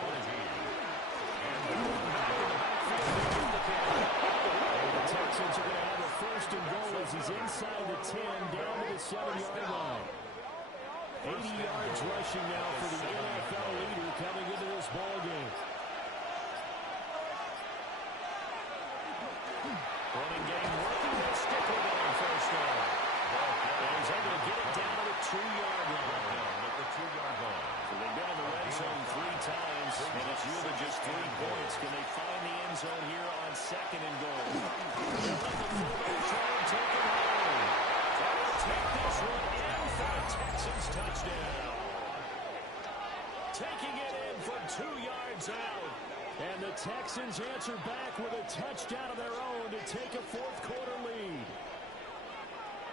And The Texans are going to have a 1st and goal as he's inside the 10 down to the 7-yard line. 80 yards rushing now for the NFL leader coming into this ball game. running game working. They'll stick with it on first down. And he's able to get it down to the 2-yard line. At the 2-yard line. So they've been in the red zone 3 times, and it's yielded just 3 points. Can they find the end zone here on 2nd and goal? They'll let the fullback try and take it home. Try to take this one in for a Texans touchdown. Taking it in from 2 yards out. And the Texans answer back with a touchdown of their own to take a fourth quarter lead.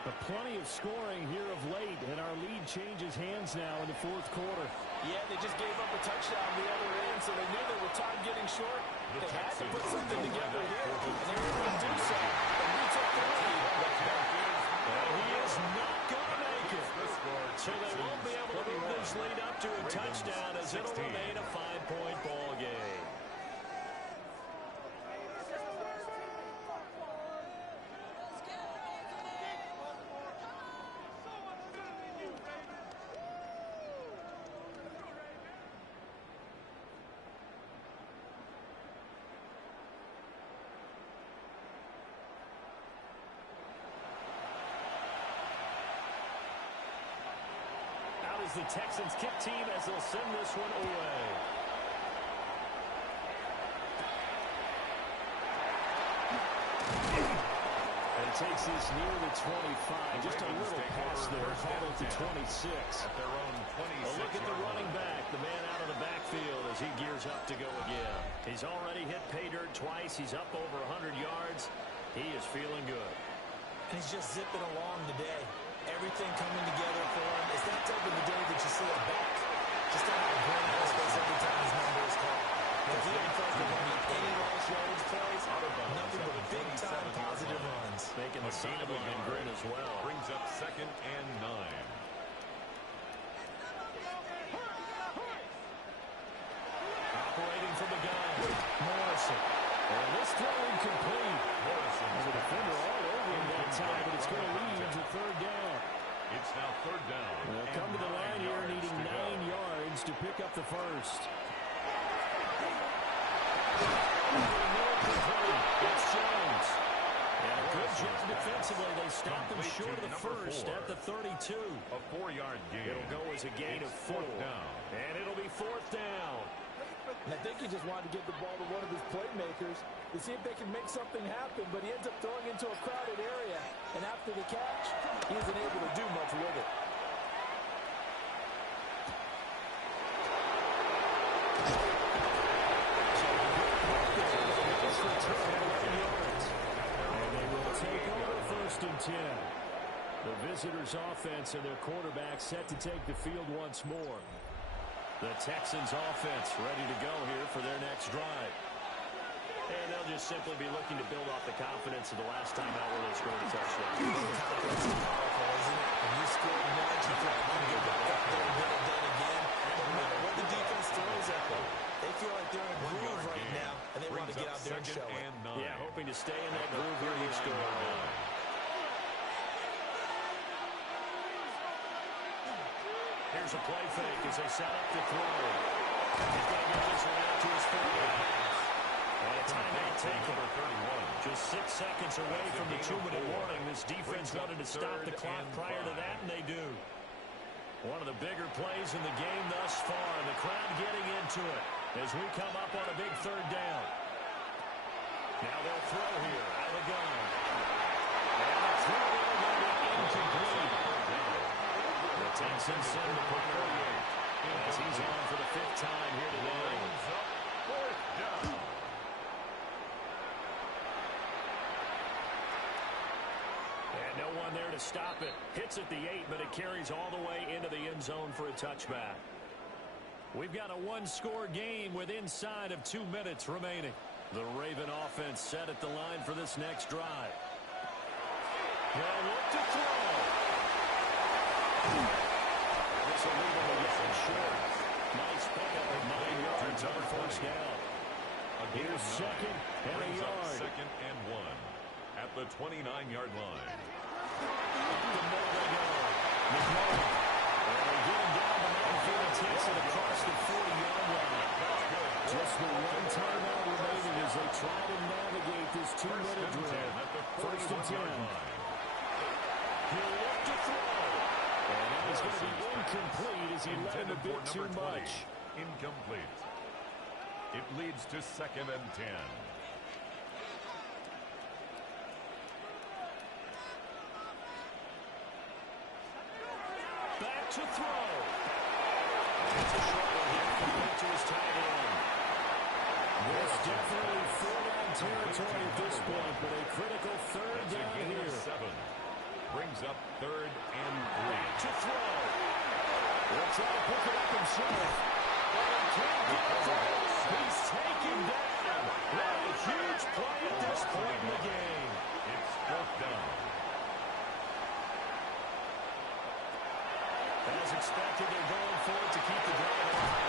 But plenty of scoring here of late, and our lead changes hands now in the fourth quarter. Yeah, they just gave up a touchdown the other end, so they knew that with time getting short, they had to put something together here, and they were able to do so. And we took the lead. And he is not going to make it. So they won't be able to move this lead up to a touchdown as it'll remain a 5-point ball game. The Texans kick team as they'll send this one away. And he takes this near the 25. Just a little pass there. Called it to 26. At their own 26. Look at the running back, the man out of the backfield as he gears up to go again. He's already hit pay dirt twice. He's up over 100 yards. He is feeling good. He's just zipping along today. Everything coming together for him. It's that type of a day that you see it back. Just out of a great space every time his number is called. But he didn't feel like there would be any large yardage plays. Nothing but big-time positive runs. Making the sideline grin as well. Brings up 2nd and 9. Operating from the gun. Morrison. And this throw incomplete. Morrison. There's a defender all over him that time, but it's going to lead to 3rd down. It's now 3rd down. They'll come to the line here needing 9 yards to pick up the first. It's Jones. And a good job defensively. They stop him short of the first at the 32. A 4-yard gain. It'll go as a gain of 4. And it'll be 4th down. And I think he just wanted to give the ball to one of his playmakers to see if they can make something happen, but he ends up throwing into a crowded area. And after the catch, he isn't able to do much with it. And they will take over 1st and 10. The visitors' offense and their quarterback set to take the field once more. The Texans offense ready to go here for their next drive. And they'll just simply be looking to build off the confidence of the last time out where they scored a touchdown. Confidence is powerful, isn't it? When you score once, you feel like you can get back up there and get it done again. No matter what the defense throws at them, they feel like they're in a groove right now, and they want to get out there and show it. Yeah, hoping to stay in that groove here each go. Here's a play fake as they set up to throw. He's going to get this one out to his fullback. And a timeout taken. Just 6 seconds away from the 2-minute warning. This defense wanted to stop the clock prior to that, and they do. One of the bigger plays in the game thus far. The crowd getting into it as we come up on a big third down. Now they'll throw here out of the gun. And the throw there will be incomplete. The Texans send the punter as he's on for the 5th time here today. Fourth down. And no one there to stop it. Hits at the 8, but it carries all the way into the end zone for a touchback. We've got a one-score game with inside of 2 minutes remaining. The Raven offense set at the line for this next drive. They'll look to throw. This will leave him a yard short. Nice pickup of 9 yards on first down. Here's second and a yard. Second and 1 at the 29-yard line. Up the middle they go. McMullen. And they get him down the midfield and takes it across the 40-yard line. Just the one timeout remaining as they try to navigate this 2-minute drill. First and 10. He'll look to throw. And that is going to be incomplete as he let him a bit too much. Incomplete. It leads to second and 10. Back to throw. It's a short one here compared to his tight end. This definitely 4-down territory at this point, but a critical third down here. 7. Brings up third and 3. Back to throw. He'll try to pick it up himself. Can't get it. He's taken down. What a huge play at this point in the game. It's fourth down. As expected, they're going for it to keep the drive alive.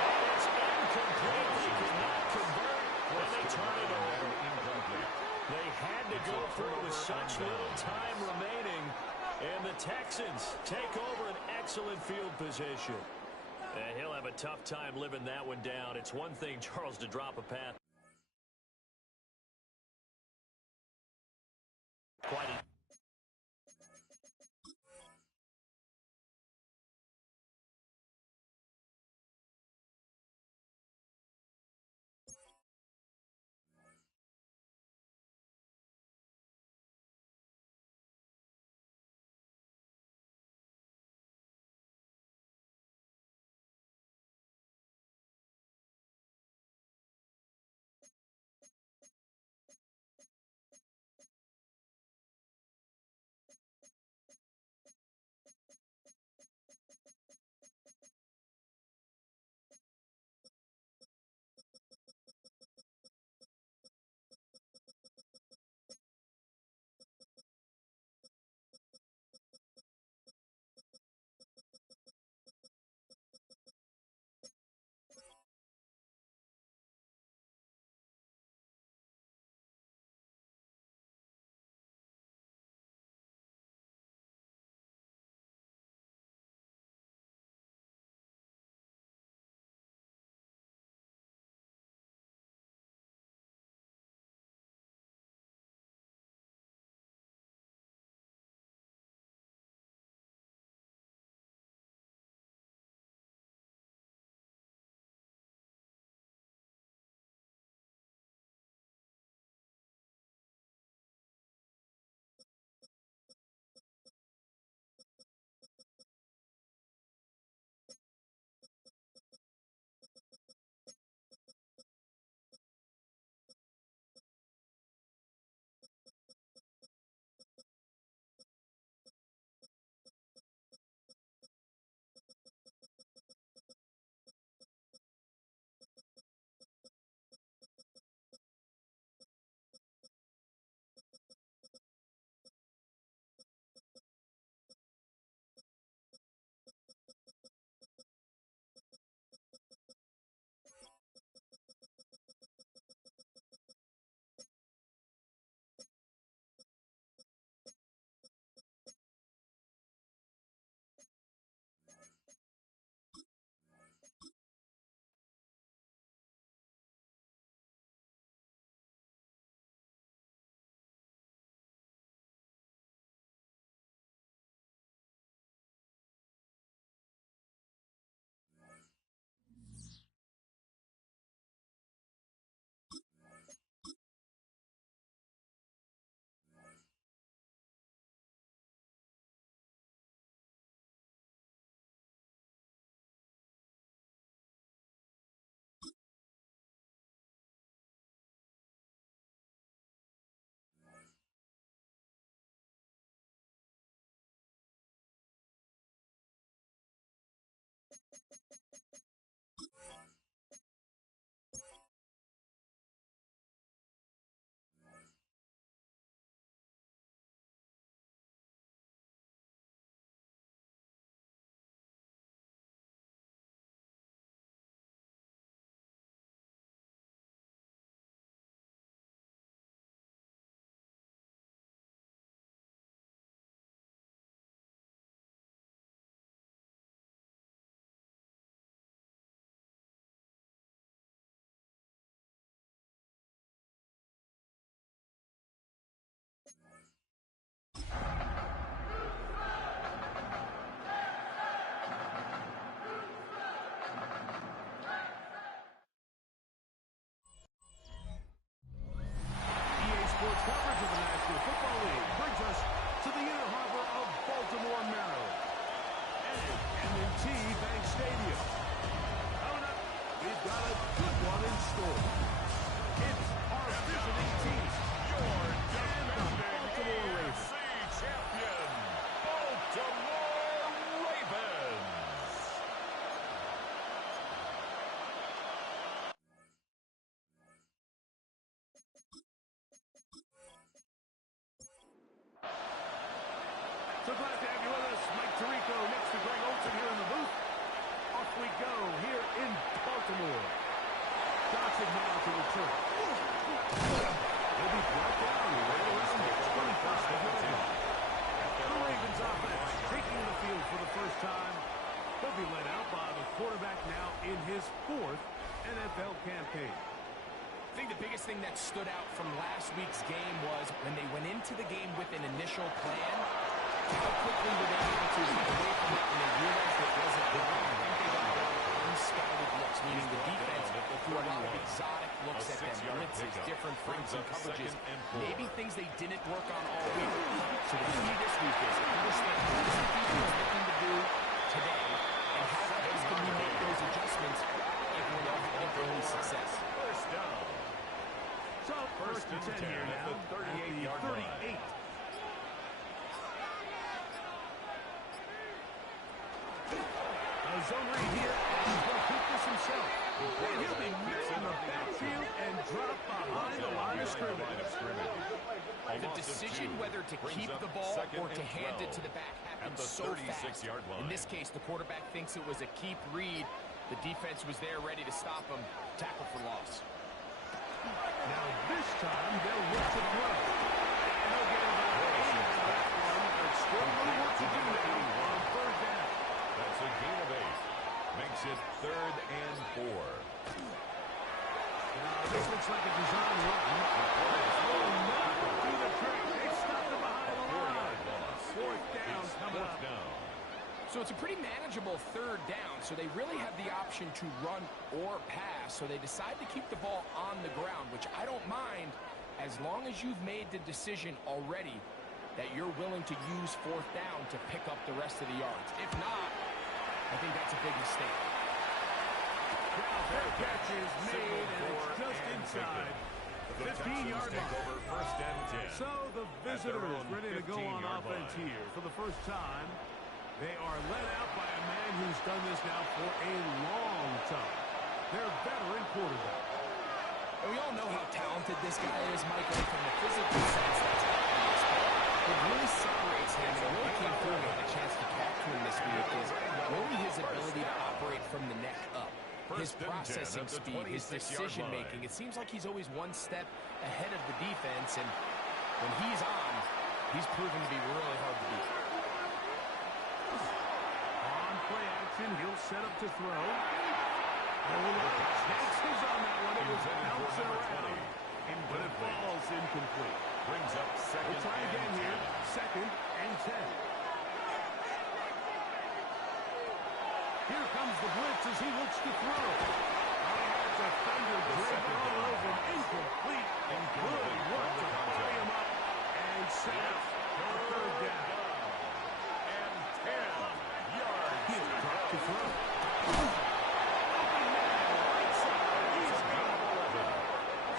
And it's incomplete. They could not convert, and they turn it over. Incomplete. They had to go for it with such little time remaining, and the Texans take over an excellent field position. And he'll have a tough time living that one down. It's one thing, Charles, to drop a pass. Quite a in his 4th NFL campaign. I think the biggest thing that stood out from last week's game was when they went into the game with an initial plan, how quickly were they able to get away from it when they realized it wasn't working. I think they got a lot of unscouted looks, meaning the defense threw a lot of exotic looks at them, blitzes, different fronts and coverages, maybe things they didn't work on all week. So the key this week is understand what is the defense looking to do today, and how fast can we make those adjustments if we're not having early success. First down. So first and 10 here now at the 38-yard line. A zone read here, and he's going to keep this himself. And he'll be met in the backfield and drop behind the line of scrimmage. The decision whether to keep the ball or to hand it to the back happens so fast. In this case, the quarterback thinks it was a keep read. The defense was there ready to stop him. Tackle for loss. Now this time they'll look to throw. And they'll get about 8 on that one, but still a little work to do now on 3rd down. That's a gain of 8. Makes it 3rd and 4. Now this looks like a design run. Will not do the trick. They stopped him behind the line. 4th down coming up. So it's a pretty manageable 3rd down, so they really have the option to run or pass, so they decide to keep the ball on the ground, which I don't mind as long as you've made the decision already that you're willing to use 4th down to pick up the rest of the yards. If not, I think that's a big mistake. Now their catch is made, and it's just inside the 15-yard line. First and 10. So the visitors ready to go on offense here for the first time. They are led out by a man who's done this now for a long time. Their veteran quarterback. And we all know how talented this guy is, Michael, from the physical sense. That's obvious. What really separates him, and really came through and had a chance to talk to him this week, is really his ability to operate from the neck up. His processing speed, his decision-making. It seems like he's always one step ahead of the defense, and when he's on, he's proven to be really hard to beat. On play action, he'll set up to throw. A lot of chances on that one. It was bouncing around, but it falls incomplete. Brings up 2nd We'll try again and here. 10. 2nd and 10. Here comes the blitz as he looks to throw. He has a defender draped all over him. Incomplete. Good work to tie him up and set up for 3rd down. And 10 yards. He'll drop to throw.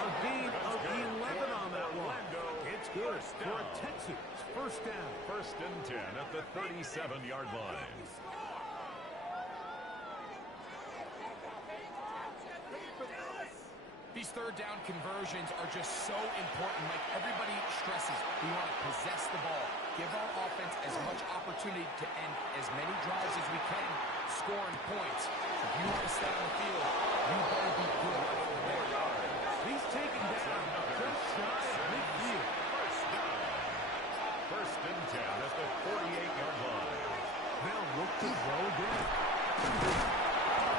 A gain of 11 on that one. It's good for a Texans first down. First and 10 at the 37-yard line. These 3rd down conversions are just so important. Like everybody stresses, we want to possess the ball. Give our offense as much opportunity to end as many drives as we can, scoring points. If you want to stay on the field, you better be good over there. He's taken down just shy of midfield. First down. First and 10 at the 48-yard line. They'll look to throw again.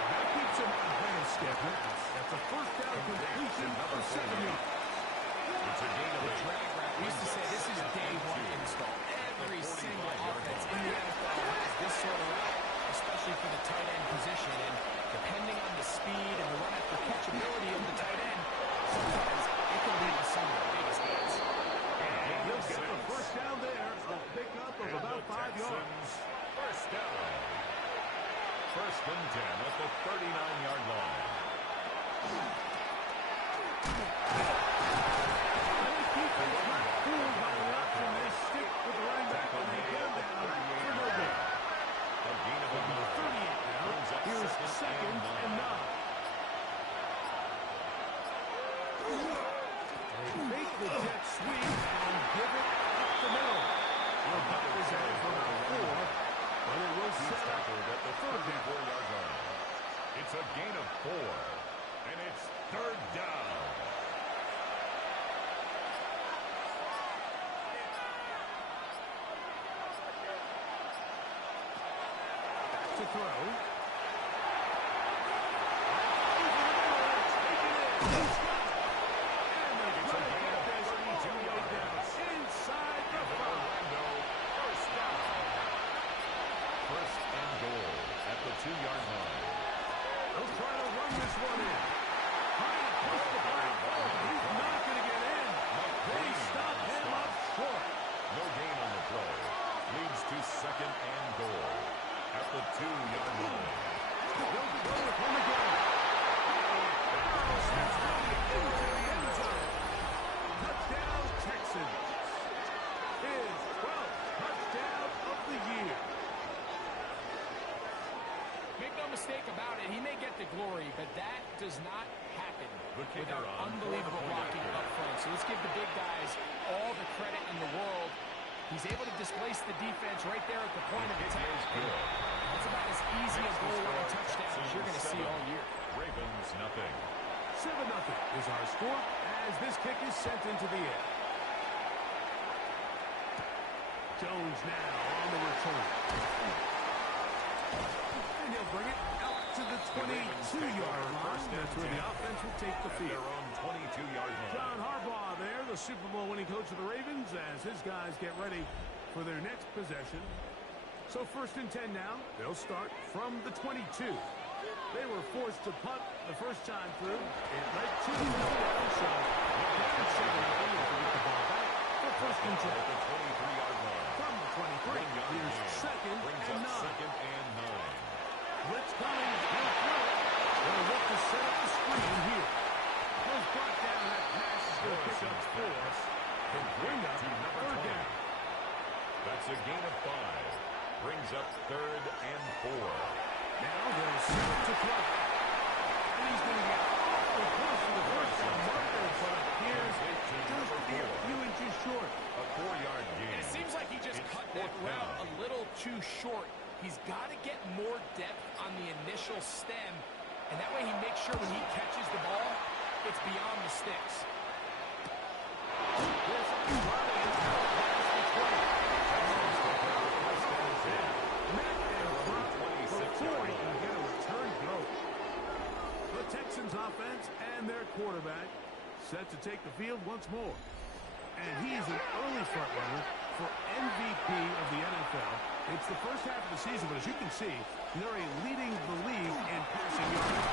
That keeps him on hand, Skipper. That's a first down completion for 7 yards. It's a gain of The 8. drag route, we used to say this is day one install. Every single offense in the NFL has this sort of route, especially for the tight end position. And depending on the speed and the run after catchability of the tight end, sometimes it can lead to some of the biggest hits. And he'll get the first down there. A pickup of about 5 yards. First down. First and 10 at the 39-yard line. Second and 9. They make the jet sweep and give it up the middle. Well, that was out for about 4, but it will set up at the 34-yard line. It's a gain of 4, and it's 3rd down. Back to throw. mistake about it. He may get the glory, but that does not happen without on unbelievable blocking up front. So let's give the big guys all the credit in the world. He's able to displace the defense right there at the point of attack. That's about as easy a goal-line touchdown as you're going to see all year. Ravens nothing. 7-0 is our score as this kick is sent into the air. Jones now on the return. And he'll bring it out to the 22-yard line. That's where the offense will take the field. Their own 22-yard line. John Harbaugh there, the Super Bowl winning coach of the Ravens, as his guys get ready for their next possession. So 1st and 10 now. They'll start from the 22. They were forced to punt the first time through. It led to the touchdown, so they're 7-0 to get the ball back for 1st and 10. At the 23-yard line. From the 23, here's 2nd and 9. Second and 9. Blitz coming, he'll throw it. They'll look to set up the screen here. Was brought down, that pass is going to pick up 4. And bring up 3rd down. That's a gain of 5. Brings up 3rd and 4. Now they'll set it to throw. And he's going to get awfully close to the first down marker, but appears just to be a few inches short. A 4-yard gain. And it seems like he just cut that route a little too short. He's got to get more depth on the initial stem, and that way he makes sure when he catches the ball, it's beyond the sticks. This is running it out past the 20. Before he can get a return go. The Texans offense and their quarterback set to take the field once more. And he's an early front runner for MVP of the NFL. It's the first half of the season, but as you can see, Murray leading the league in passing yards.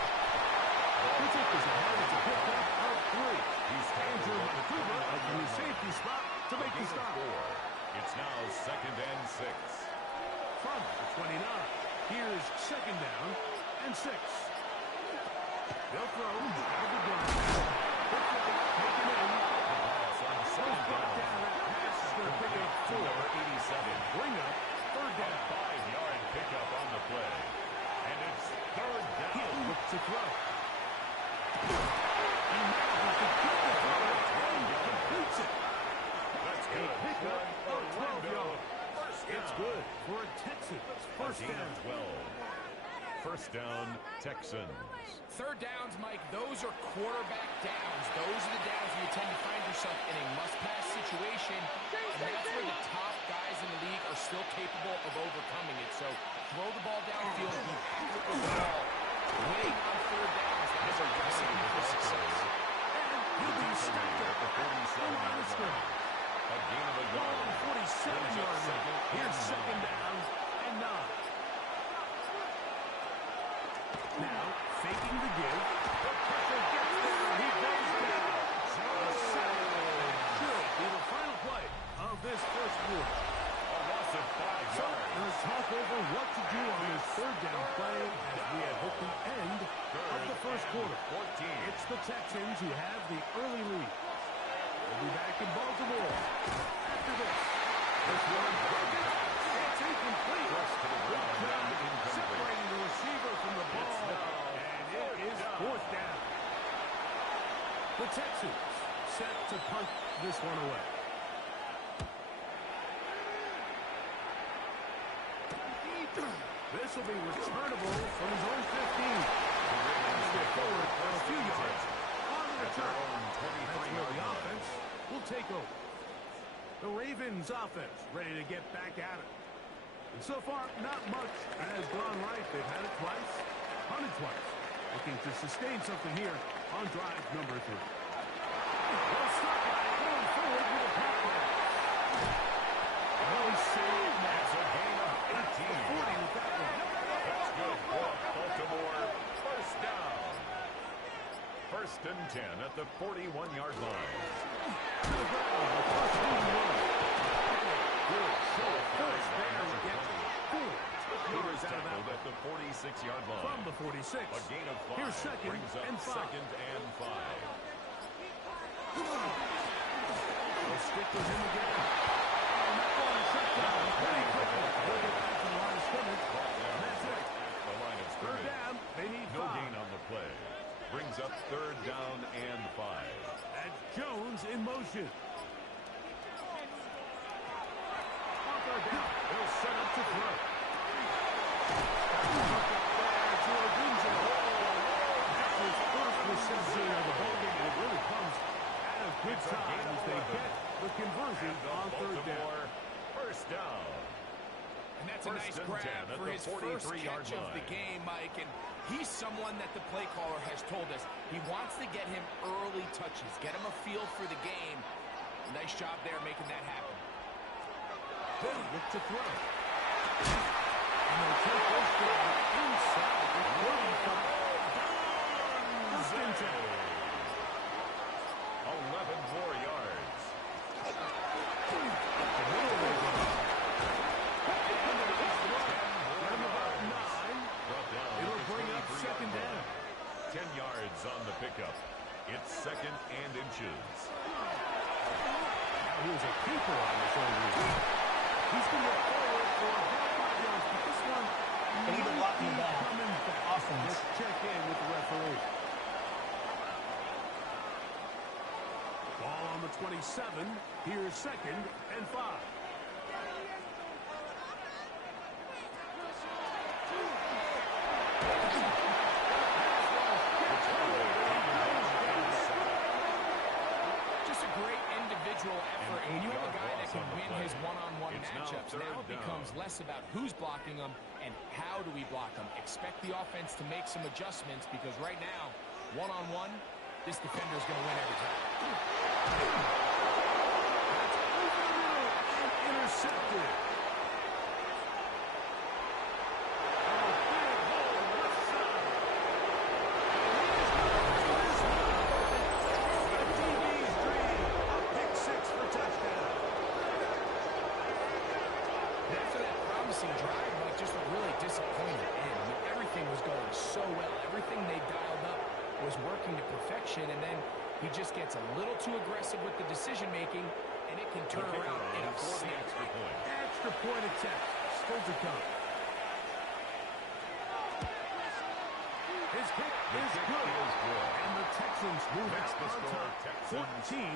The Texans ahead. It's a pickup of 3. Andrew Makuba from the safety spot to make the stop. It's now 2nd and 6. From the 29. Here's 2nd down and 6. They'll throw out of the gun. Taken in. Brought down. That pass is going to pick up 4. Number 87. Bring up 3rd down. 5-yard pickup on the play. And it's 3rd down. He'll look to throw. He manages to get the throw and completes it. That's good. A pickup of 12 yards. It's good for a Texans. First down. 12. First down, Texans. 3rd downs, Mike, those are quarterback downs. Those are the downs where you tend to find yourself in a must-pass situation, and that's where the top guys in the league are still capable of overcoming it. So throw the ball downfield, be accurate with the ball. Winning on 3rd downs, that is a recipe for success. And he'll be stopped at the 47-yard line. A gain of a yard. 47-yard line. Here's 2nd down and 9. Now, faking the give. The pressure gets there, and he goes down. A sack. Should be the final play of this first quarter. A loss of 5 So, yards. let's talk over what to do on this 3rd down play as we have hit the end of the first quarter. 14. It's the Texans who have the early lead. We'll be back in Baltimore after this. This one broken. It's incomplete. Separating the receiver from the ball. And it is 4th down. The Texans set to punt this one away. This will be returnable from his own 15. And get forward for a few yards on the return. That's where the offense will take over. The Ravens offense ready to get back at it. And so far, not much has gone right. They've had it twice, punted twice. Looking to sustain something here on drive number 3. They'll start by going forward with a punt pass. Well saved. That's a gain of 18. 40 with that one. That's good for Baltimore. First down. 1st and 10 at the 41-yard line. To the ground, the first lead run. Good show of force there to get 4 yards out of that Tackled at the 46-yard line. from the 46. A gain of 5. Here's 2nd Brings up and 5. 2nd and 5. They'll stick with him again. And that one shut down pretty quickly. They'll get back to the line of scrimmage. And that's it. The line of 3rd scrimmage. down brings up 3rd down and 5. That's Jones in motion. On 3rd down, they'll set up to throw. That's his first reception of the ballgame, and it really comes at a good time as they get the conversion on 3rd down. First down. And that's a nice grab for his first catch of the game, Mike. And he's someone that the play caller has told us he wants to get him early touches, get him a feel for the game. Nice job there making that happen. Then look to throw. And they'll take this down inside the 45. First and 10. 11 more yards. It'll bring up 2nd down. 10 yards on the pickup. It's 2nd and inches. Now here's a keeper on his own route. He's going to go forward for about 5 yards, but this one They need to block him back. coming back. Offense. Let's check in with the referee. Ball on the 27. Here's 2nd and 5. Just a great individual effort. And when you have a guy that can win his one-on-one matchups, now it becomes less about who's blocking him and how do we block him. Expect the offense to make some adjustments because right now, one-on-one, this defender is going to win every time. That's over the middle and intercepted. Drive, but just a really disappointing end. I mean, everything was going so well. Everything they dialed up was working to perfection, and then he just gets a little too aggressive with the decision-making, and it can turn around in a snap. Extra point attempt. Still to come. His kick is good. And the Texans move out on top. 14-0.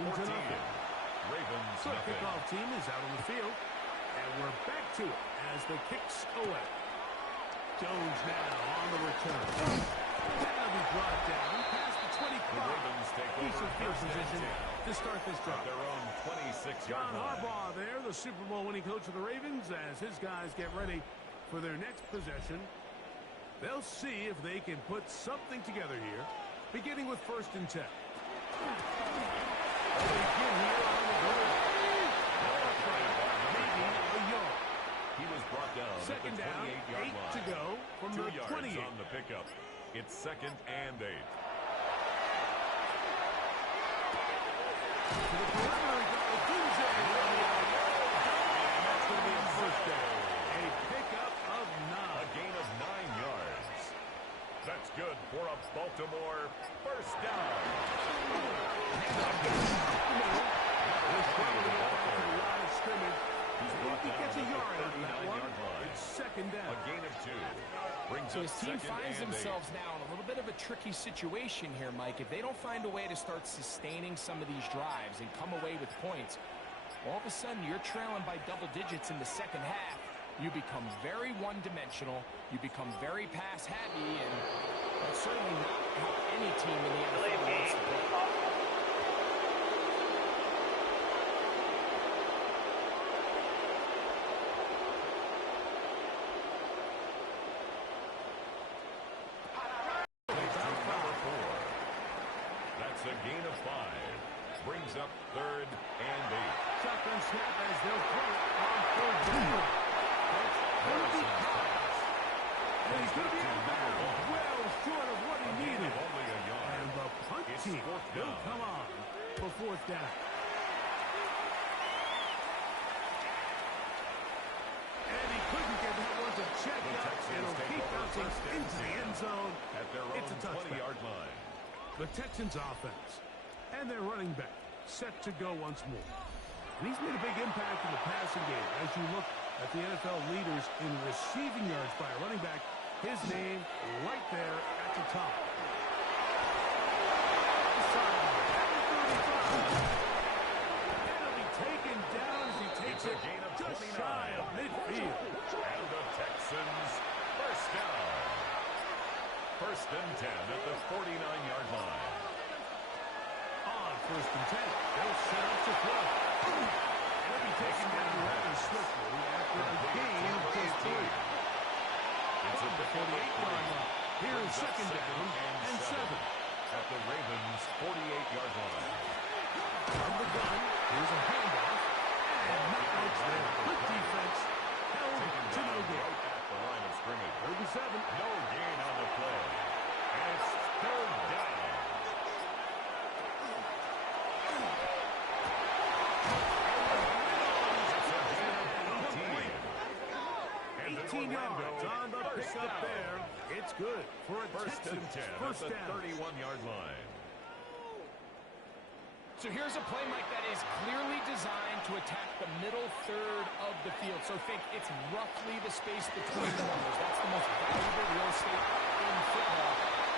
Ravens So the kickoff team is out on the field. And we're back to it as the kicks away. Jones now on the return. That'll be brought down past the 25. The Ravens take over Decent field position to start this drive. their own 26-yard John line. Harbaugh there, the Super Bowl winning coach of the Ravens, as his guys get ready for their next possession. They'll see if they can put something together here, beginning with 1st and 10. They begin here on the ground. He was brought down Second at the down, 28-yard 8 line. to go from 2 the yards 28. on the pickup. It's 2nd and 8. To the perimeter, he goes. Dunze on the outside. And that's going to be a 1st down. A pickup of 9. A gain of 9 yards. That's good for a Baltimore 1st down. This probably back to the line of scrimmage. If he gets a yard on that one, it's 2nd down. A gain of 2. Brings So up his team 2nd finds and 8. themselves now in a little bit of a tricky situation here, Mike. If they don't find a way to start sustaining some of these drives and come away with points, all of a sudden you're trailing by double digits in the 2nd half. You become very one-dimensional. You become very pass-happy, and that's certainly not how any team in the NFL wants to play. A gain of 5. Brings up 3rd and 8. Shotgun snap as they'll throw it on 3rd down. That's going to be caught. And he's going to be out of bounds. Well short of what he needed. Only a yard. And the punt team will come on for 4th down. And he couldn't get that one to check up. It'll keep bouncing into the end zone. At their It's a own touchback. 20-yard line. The Texans offense and their running back set to go once more. And he's made a big impact in the passing game. As you look at the NFL leaders in receiving yards by a running back, his name right there at the top. First and 10 at the 49-yard line. On first and 10, they'll set up to throw. They'll be taken down rather swiftly after a gain of just 3. It's at the 48-yard line. Here's second down and 7. At the Ravens' 48-yard line. From the gun, here's a handoff. And not much there. Quick defense. Held to no gain. At the line of scrimmage. 37. No gain on the play. And it's third down. 18 yards on the pickup there. It's good for a First and 10 first at the down. 31-yard line. So here's a play, Mike, that is clearly designed to attack the middle third of the field. So think it's roughly the space between the numbers. That's the most valuable real estate in football.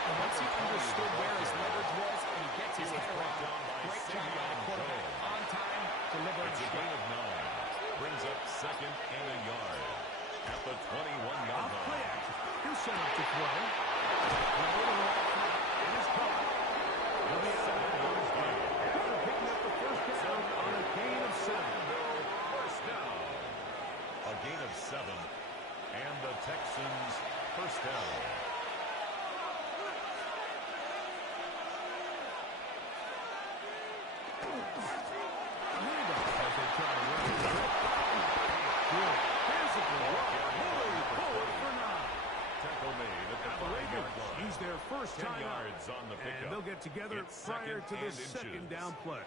And once he understood where his leverage was and he gets his head around, great job by the quarterback. On time, delivering It's a gain of 9. Brings up second and a yard. At the 21-yard line. Play action. He'll set up to throw. It is caught. He'll be out of bounds. After picking up the first down on a gain of 7. First down. A gain of 7. And the Texans first down. Use their first 10 time yards on the pickup. and they'll get together It's prior to this second and second inches. down play.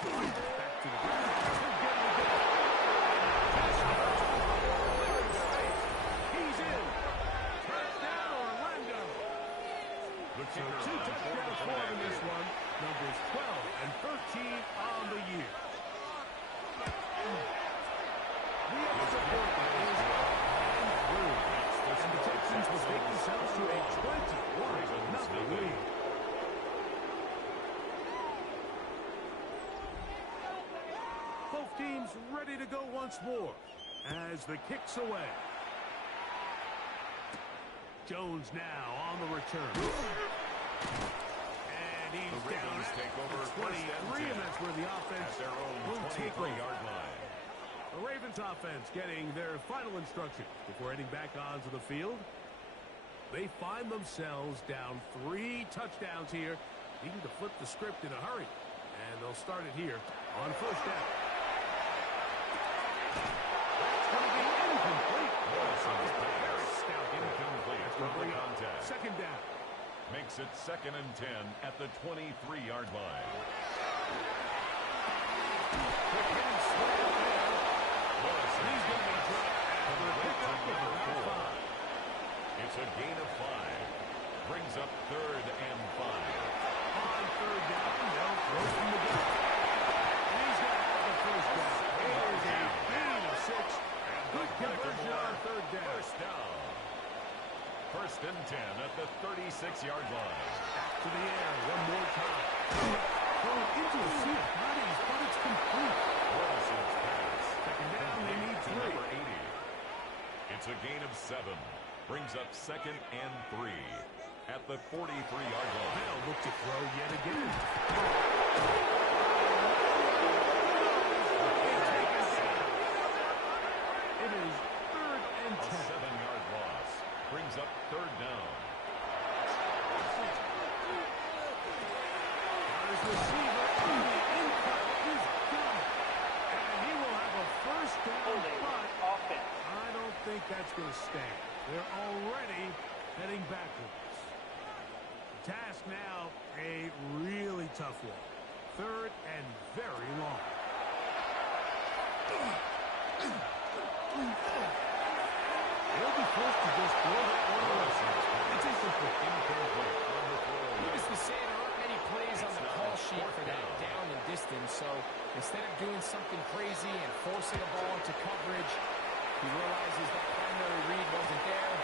Back to the he's in. Touchdown, Orlando. So 2 touchdowns for him in this one. Numbers 12 and 13 on the year. The extra point is and through. And the Texans will take themselves to a 21-0 lead. Both teams ready to go once more as the kick's away. Jones now on the return. And he's The down Ravens take over at first and 23, 10 and that's where the offense at their own will take over. 23-yard line. The Ravens offense getting their final instructions before heading back onto the field. They find themselves down 3 touchdowns here, needing to flip the script in a hurry. And they'll start it here on first down. That's going to be incomplete. Very stout. Incomplete. That's going to bring up Contact. second down. Makes it second and 10 at the 23-yard line. He's going to be dropped after a pickup of about 5. It's a gain of 5. Brings up third and 5. On third down, they'll throw from the gun. And he's going to have the first down. It is a gain of 6. Good conversion on third down. First down. First and 10 at the 36-yard line. Back to the air one more time. Thrown into a sea of bodies, but it's complete. Wilson's pass. Second down, they need To 3. number 80. It's a gain of 7. Brings up second and 3 at the 43-yard line. They'll look to throw yet again. It is third and A 10. 7-yard loss. Brings up third down. His receiver on the in-cut is gone. And he will have a first down, but I don't think that's going to stand. They're already heading backwards. Task now, a really tough one. Third and very long. He'll be forced to just throw that one away. It's incomplete. Needless to say, there aren't many plays on the call sheet for that down and distance, so instead of doing something crazy and forcing a ball into coverage, he realizes that primary read wasn't there,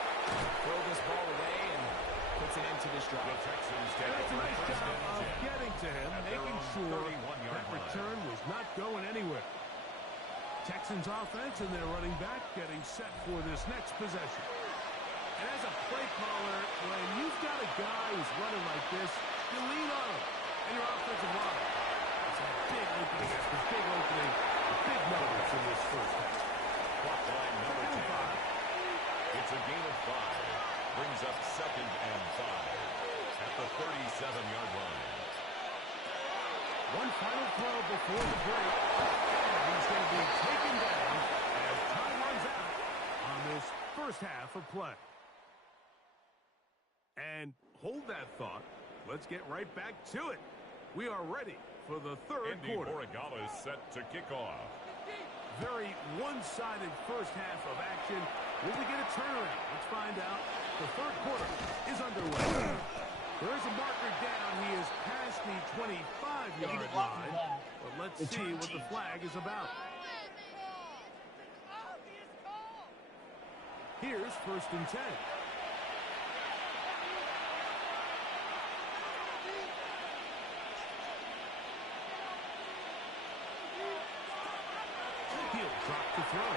throw this ball away, and puts an end to this drive. The Texans And take that's a over nice first job and of 10 getting to him, at their making own sure 31-yard that line. return was not going anywhere. Texans offense and their running back getting set for this next possession. And as a play caller, when you've got a guy who's running like this, you lean on him. And your offensive line has had big opening after big opening, big numbers in this first half. Clock line number 10. It's a gain of 5. Brings up 2nd and 5 at the 37-yard line. One final throw before the break. And he's going to be taken down as time runs out on this first half of play. And hold that thought. Let's get right back to it. We are ready for the third quarter. Andy Borregales set to kick off. Very one-sided first half of action. Will we get a turnaround? Let's find out. The third quarter is underway. There is a marker down. He is past the 25-yard line. But let's see what the flag is about. Here's 1st and 10. He'll drop to throw.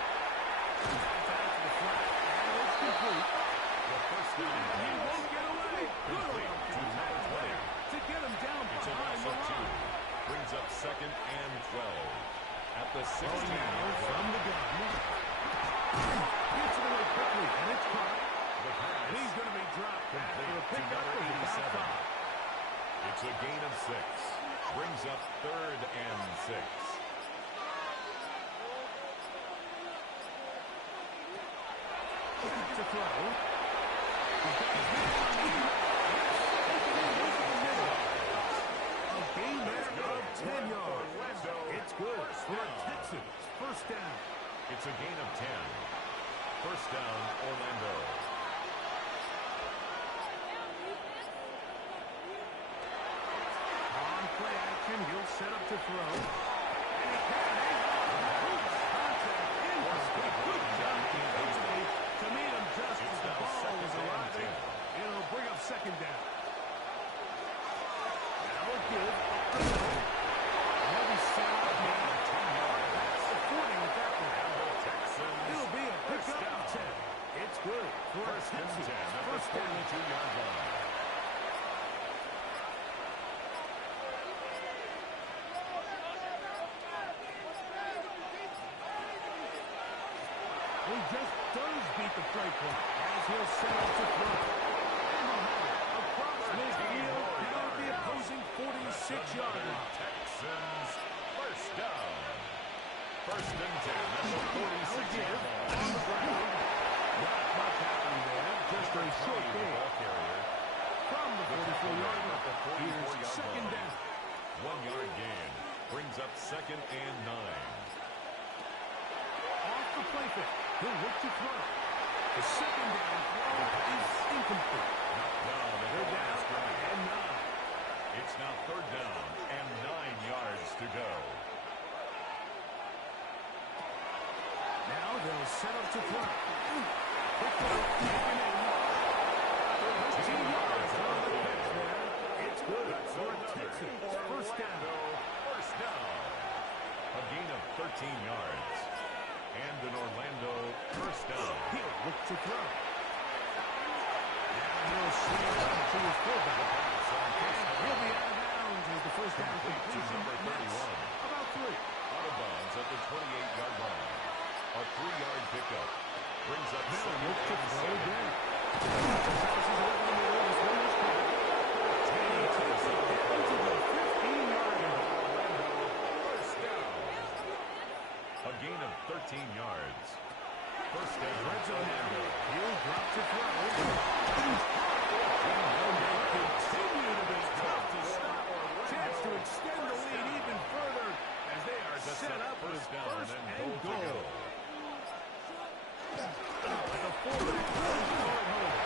That's out to the flat, and it's complete. The first down. He won't get away. Good To number 20. to get him down It's a behind loss the of 2. line. Brings up 2nd and 12 at the 16-yard Now from line. the gun. Gets it away quickly, and it's caught. The pass And he's going to be dropped after a complete to pickup number of about 87. 5. It's a gain of 6. Brings up 3rd and 6. To throw. He's got his man on the end. A gain there of 10 yards. It's good for a Texans first down. It's a gain of 10. First down, Orlando. On play action, he'll set up to throw. And he can. Contact incomplete. Good job defensively to meet him just as the ball was arriving. It'll bring up 2nd down. Now a give up the middle. Heavy set up now. That's supporting with that one. It'll be a pickup of 10. It's good for a Texans first down. 22-yard line. He just does beat the play clock as he'll set up to throw. Across midfield, down at the opposing 46-yard line. Texans first down. First and 10 at the 46-yard line. On the ground. Not much happening there. Just a short gain. Ball carrier. From the 44-yard line. At the 44-yard Here's 2nd line. down. 1-yard gain. Brings up 2nd and 9. Off the play fake. He'll look to throw. The 2nd down throw is incomplete. Down at the They're line down of scrimmage. and 9. It's now 3rd down and 9 yards to go. Now they'll set up to throw. Quick throw, taken in. 13 yards on the catch there. It's good for a Texans first down. First down. A gain of 13 yards. And an Orlando first down. He'll look to throw. Now he'll swing it out to his fullback. And he'll be out of bounds as the first down completion number 31. About 3. Out of bounds at the 28-yard line. A 3-yard pickup. Brings up Now 2nd look to and throw 7. again. Passes it over the middle. This one is caught. And he takes it down to the 15-yard line. First down. A gain of 13 yards. First down. Red zone now. He'll drop to throw. And they continue to be tough to stop. Chance to extend the lead even further as they are set up for first down first and and goal to goal. go. Like a fullback going home.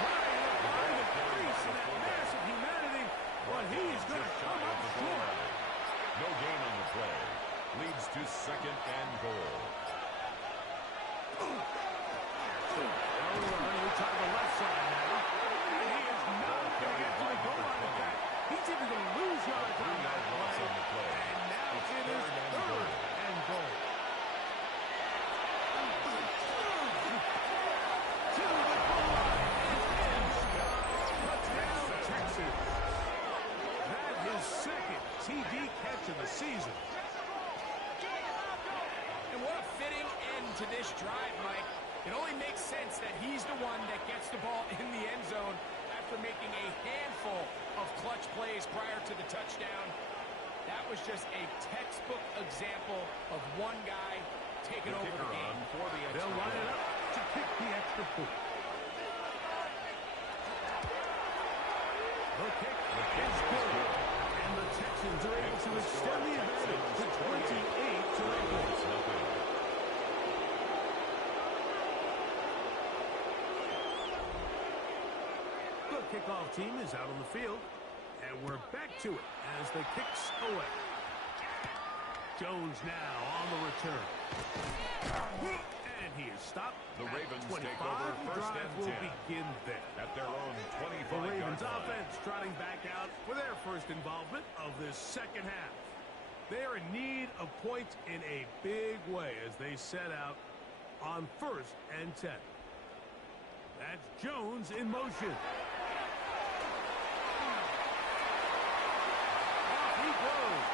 Trying to find a crease in that massive humanity, but he's going to come up short. No gain on the play. Leads to 2nd and goal. He'll try the left side now. And he is not going to get to the goal line. In fact, he's even going to lose yards on that Loss on the play. And now it is 3rd and goal. into this drive, Mike, it only makes sense that he's the one that gets the ball in the end zone after making a handful of clutch plays prior to the touchdown. That was just a textbook example of one guy taking over the game. They'll line it up to kick the extra point. The kick is good. And the Texans are able to extend the advantage to 28-0. The kickoff team is out on the field, and we're back to it as the kick's away. Jones now on the return. And he is stopped. The Ravens 25. take over first and 10. Will begin there. At their own 25-yard The Ravens line. offense trotting back out for their first involvement of this second half. They are in need of points in a big way as they set out on first and 10. That's Jones in motion. Off he goes.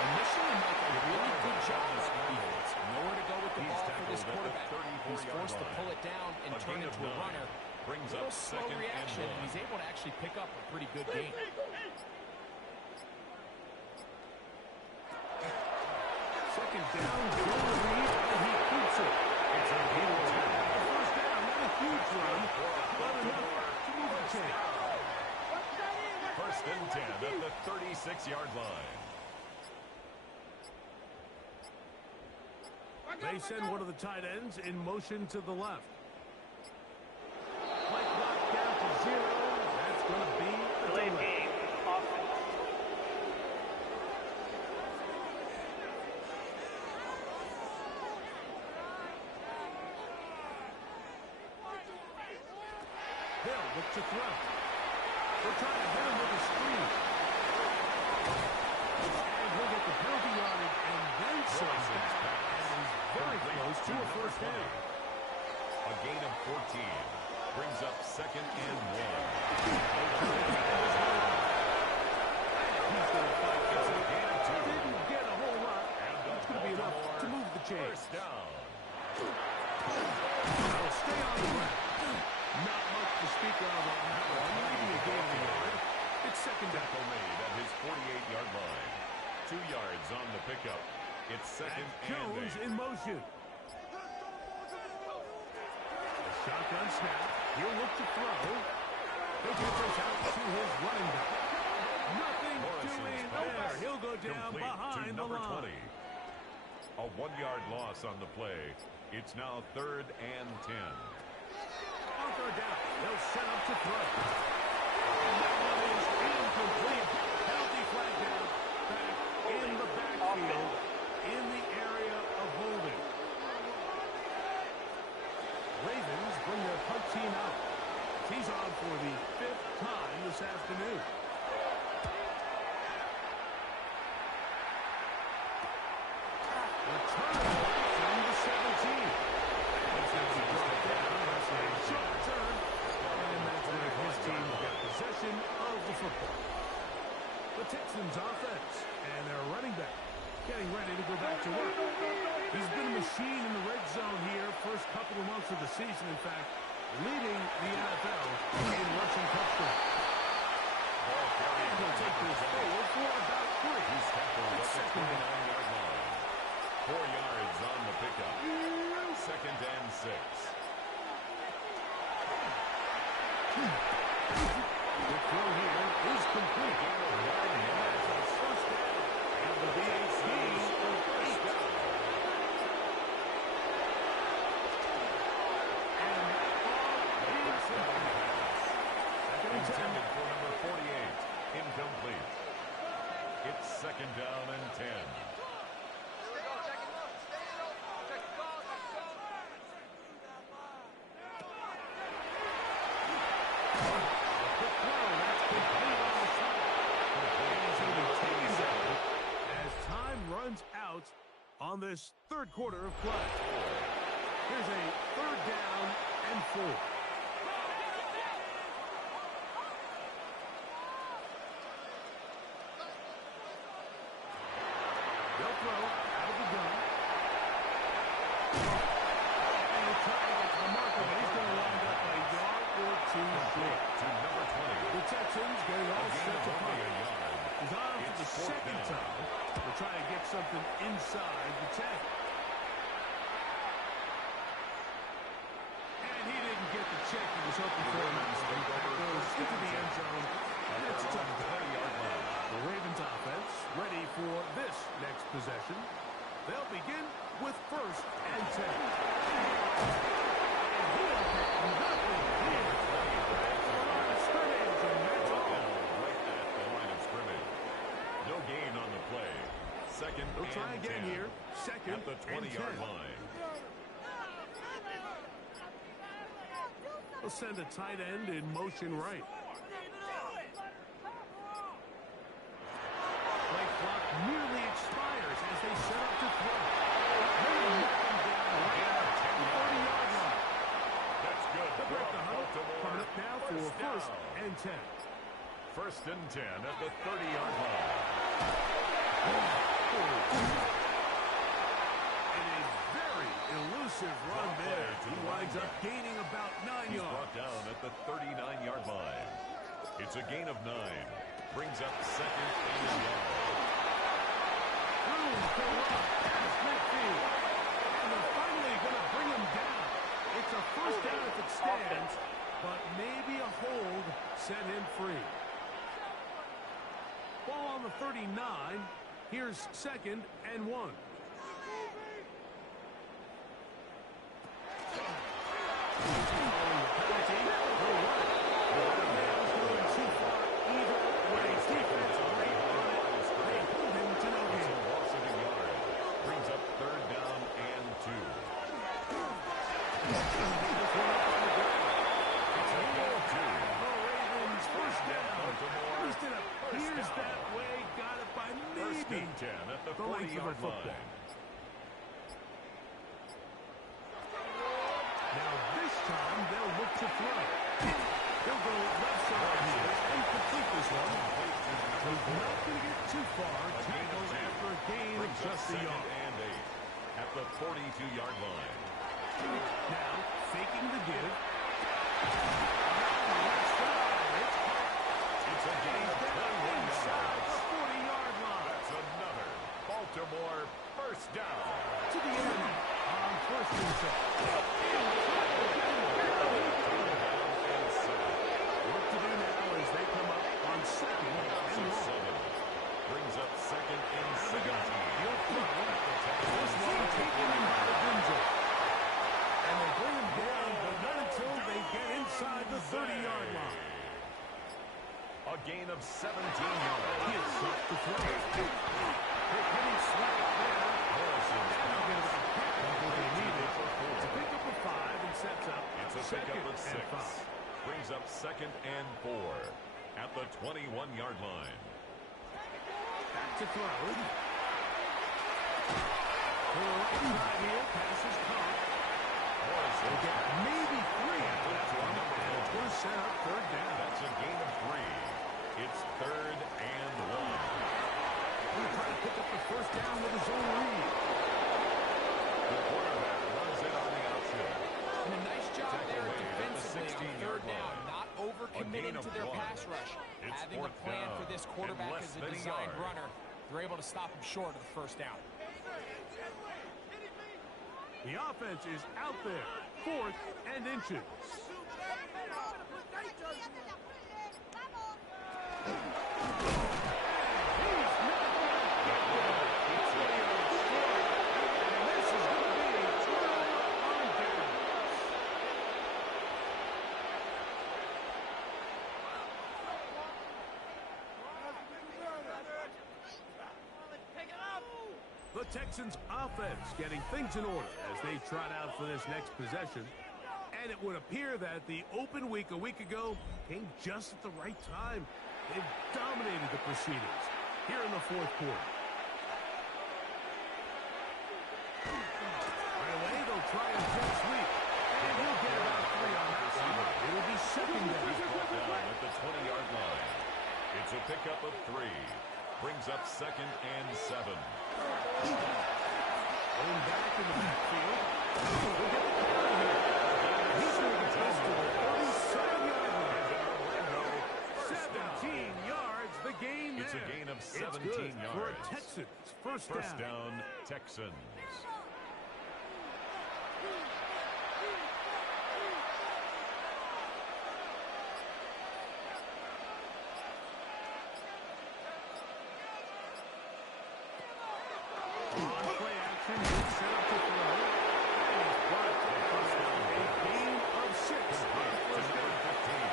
Initially, Mike, a really good job of defense. Nowhere to go with the ball for this quarterback. He's forced to pull it down and turn into a runner. Brings a little up slow second reaction, and and he's able to actually pick up a pretty good gain. Second down, Joe Reed, and he keeps it. It's a first down, not a huge run, but enough to move the chain. First and 10 at the 36-yard line. They send one of the tight ends in motion to the left. Play clock down to 0. That's going to be a delay. They'll look to throw. They're trying to hit him with a screen. And he'll get the penalty yardage and then some back. Very close to a first down. A gain of 14 brings up second and 1. He's going to fight. Didn't get a whole lot. It's going to be enough to move the chains. First down. They'll stay on the ground. Not much to speak of on that one. Maybe a gain of a yard. It's second down. Tackle made at his 48-yard line. 2 yards on the pickup. It's second and Jones 8. in motion. A shotgun snap. He'll look to throw. He'll get this out to his running back. Nothing doing there. He'll go down Complete behind to the number line. 20. A 1-yard loss on the play. It's now third and 10. On third down. They'll set up to throw. And that one is incomplete. Penalty flag down. Back in the backfield. In the area of holding. Ravens bring their punt team out. He's on for the 5th time this afternoon. Return from the 17. Looks like he brought it down. That's a short return. And that's where his team will get possession of the football. The Texans offense and their running back getting ready to go back to work. He's been a machine in the red zone here first couple of months of the season. In fact, leading the NFL in rushing touchdowns. And he'll take this forward for about 3. He's tackled at the Second down. 29-yard line. 4 yards on the pickup. Second and 6. The throw here is complete. First down. And the VHC of 8. And that ball is second and 10. Intended for number 48. Incomplete. It's second down and 10. Out on this third quarter of play. Here's a third down and 4. They'll throw out of the gun. And he'll try to get to the marker, but he's going to wind up a yard or two short. To number 20. The Texans getting all set to Only punt. a yard. He's on for It's the fourth second down. time. They'll try to get something inside the 10. And he didn't get the check he was hoping for. That goes into the end zone, and it's a touchdown. The Ravens offense ready for this next possession. They'll begin with 1st and 10. And he'll have nothing here. Scrimmage, and that's all. Right at the line of scrimmage. No gain on the play. Second They'll try and again 10. here. Second At the and 20-yard 10. line. They'll send a tight end in motion right. Play clock nearly expires as they set up to throw. They'll knock him down right at the 30-yard line. That's good. They'll break the huddle. Baltimore. Coming up now for First 1st down. and 10. 1st and 10 at the 30-yard line. And a very elusive run there. He winds up gaining about 9 He's yards. brought down at the 39-yard line. It's a gain of 9. Brings up 2nd and 1. Room to run past midfield. And they're finally going to bring him down. It's a 1st down if it stands, but maybe a hold set him free. Ball on the 39. Here's 2nd and 1. At the The length of a 40-yard football. line. Now this time they'll look to throw. They'll go left side here and complete this one. He's not going to get too far. Tackles after a gain of just a yard. And 8 at the 42-yard line. Now faking the give. It's a gain of 21 Inside yards. the 40-yard line. That's another Baltimore first down. To the internet on 1st and 10. Work to do now as they come up on 2nd and 1. Brings up 2nd and 17. He'll throw. This one taken in by the Gunja. And they bring him down, but not until they get inside the 30-yard line. A gain of 17 yards. He is set to throw. They're getting slapped there. And they'll get about half of what they needed. It's a pickup of 5 and sets up It's a 2nd pickup of 6. and 5. Brings up 2nd and 4 at the 21-yard line. Back to throw. To the right side here. Passes caught. Morrison They'll get maybe 3 after that one. And it's going to set up 3rd down. That's a gain of 3. It's 3rd and 1. He'll try to pick up the 1st down with his own read. The quarterback runs in on the option. And a nice job Tackle there made at the defensively on 16-yard 3rd down. line. Not overcommitting of to their 1. pass rush. It's Having a 4th plan down for this and quarterback less as a than a designed yard. runner. They're able to stop him short of the 1st down. The offense is out there. 4th and inches. The Texans offense getting things in order as they trot out for this next possession. And it would appear that the open week a week ago came just at the right time. They've dominated the proceedings here in the 4th quarter. Right away, they'll try and jet sweep. And he'll get about 3 on that one. It'll be 2nd down. Down at the 20-yard line. It's a pickup of 3. Brings up 2nd and 7. Going back in the backfield. for a yards. Texans First down, Texans. On play action, he's set up to throw. And he's brought to a gain of 6 on first down. 15.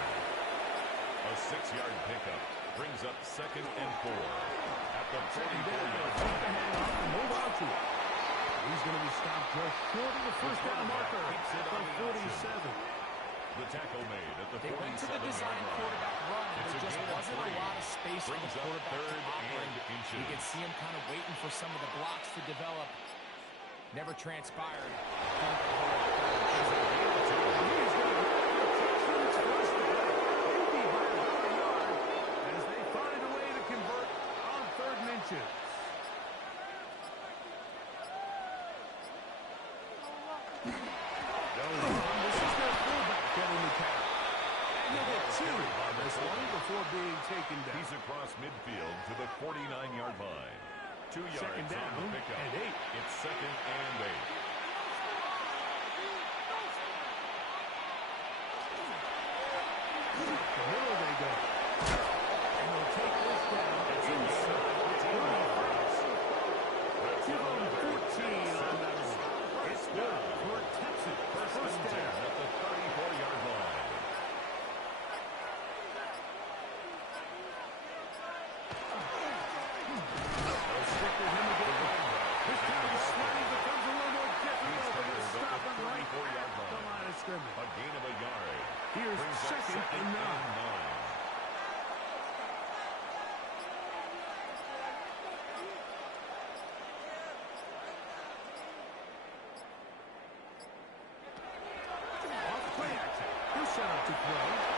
A 6-yard pickup brings up 2nd and 4 at the 44-yard Take the line. handoff and hold on to it. He's going to be stopped just short of the first down marker Keeps it on from the 47. The tackle made at the They went to the 47-yard design line. quarterback run, and It's there a just gain of wasn't a 3. lot of space for the Brings up quarterback to 3rd operate. and inches. You can see him kind of waiting for some of the blocks to develop. Never transpired. As they find a way to convert on 3rd and inches. This is their fullback getting the tackle. And he'll get 2 on this one before being taken down. He's across midfield to the 49-yard line. 2 yards Second down on the pickup. and 8. It's 2nd and 8. The middle they go. And they'll take this down inside the 25. Give them 14 on that one. It's good for Texas. First down at the 34-yard line. They'll stick with him again. This time the sliding becomes a little more difficult, but they'll stop him right at the line of scrimmage. A gain of a yard. Here's Brings up 2nd and 9. Off play action. He'll set up to throw.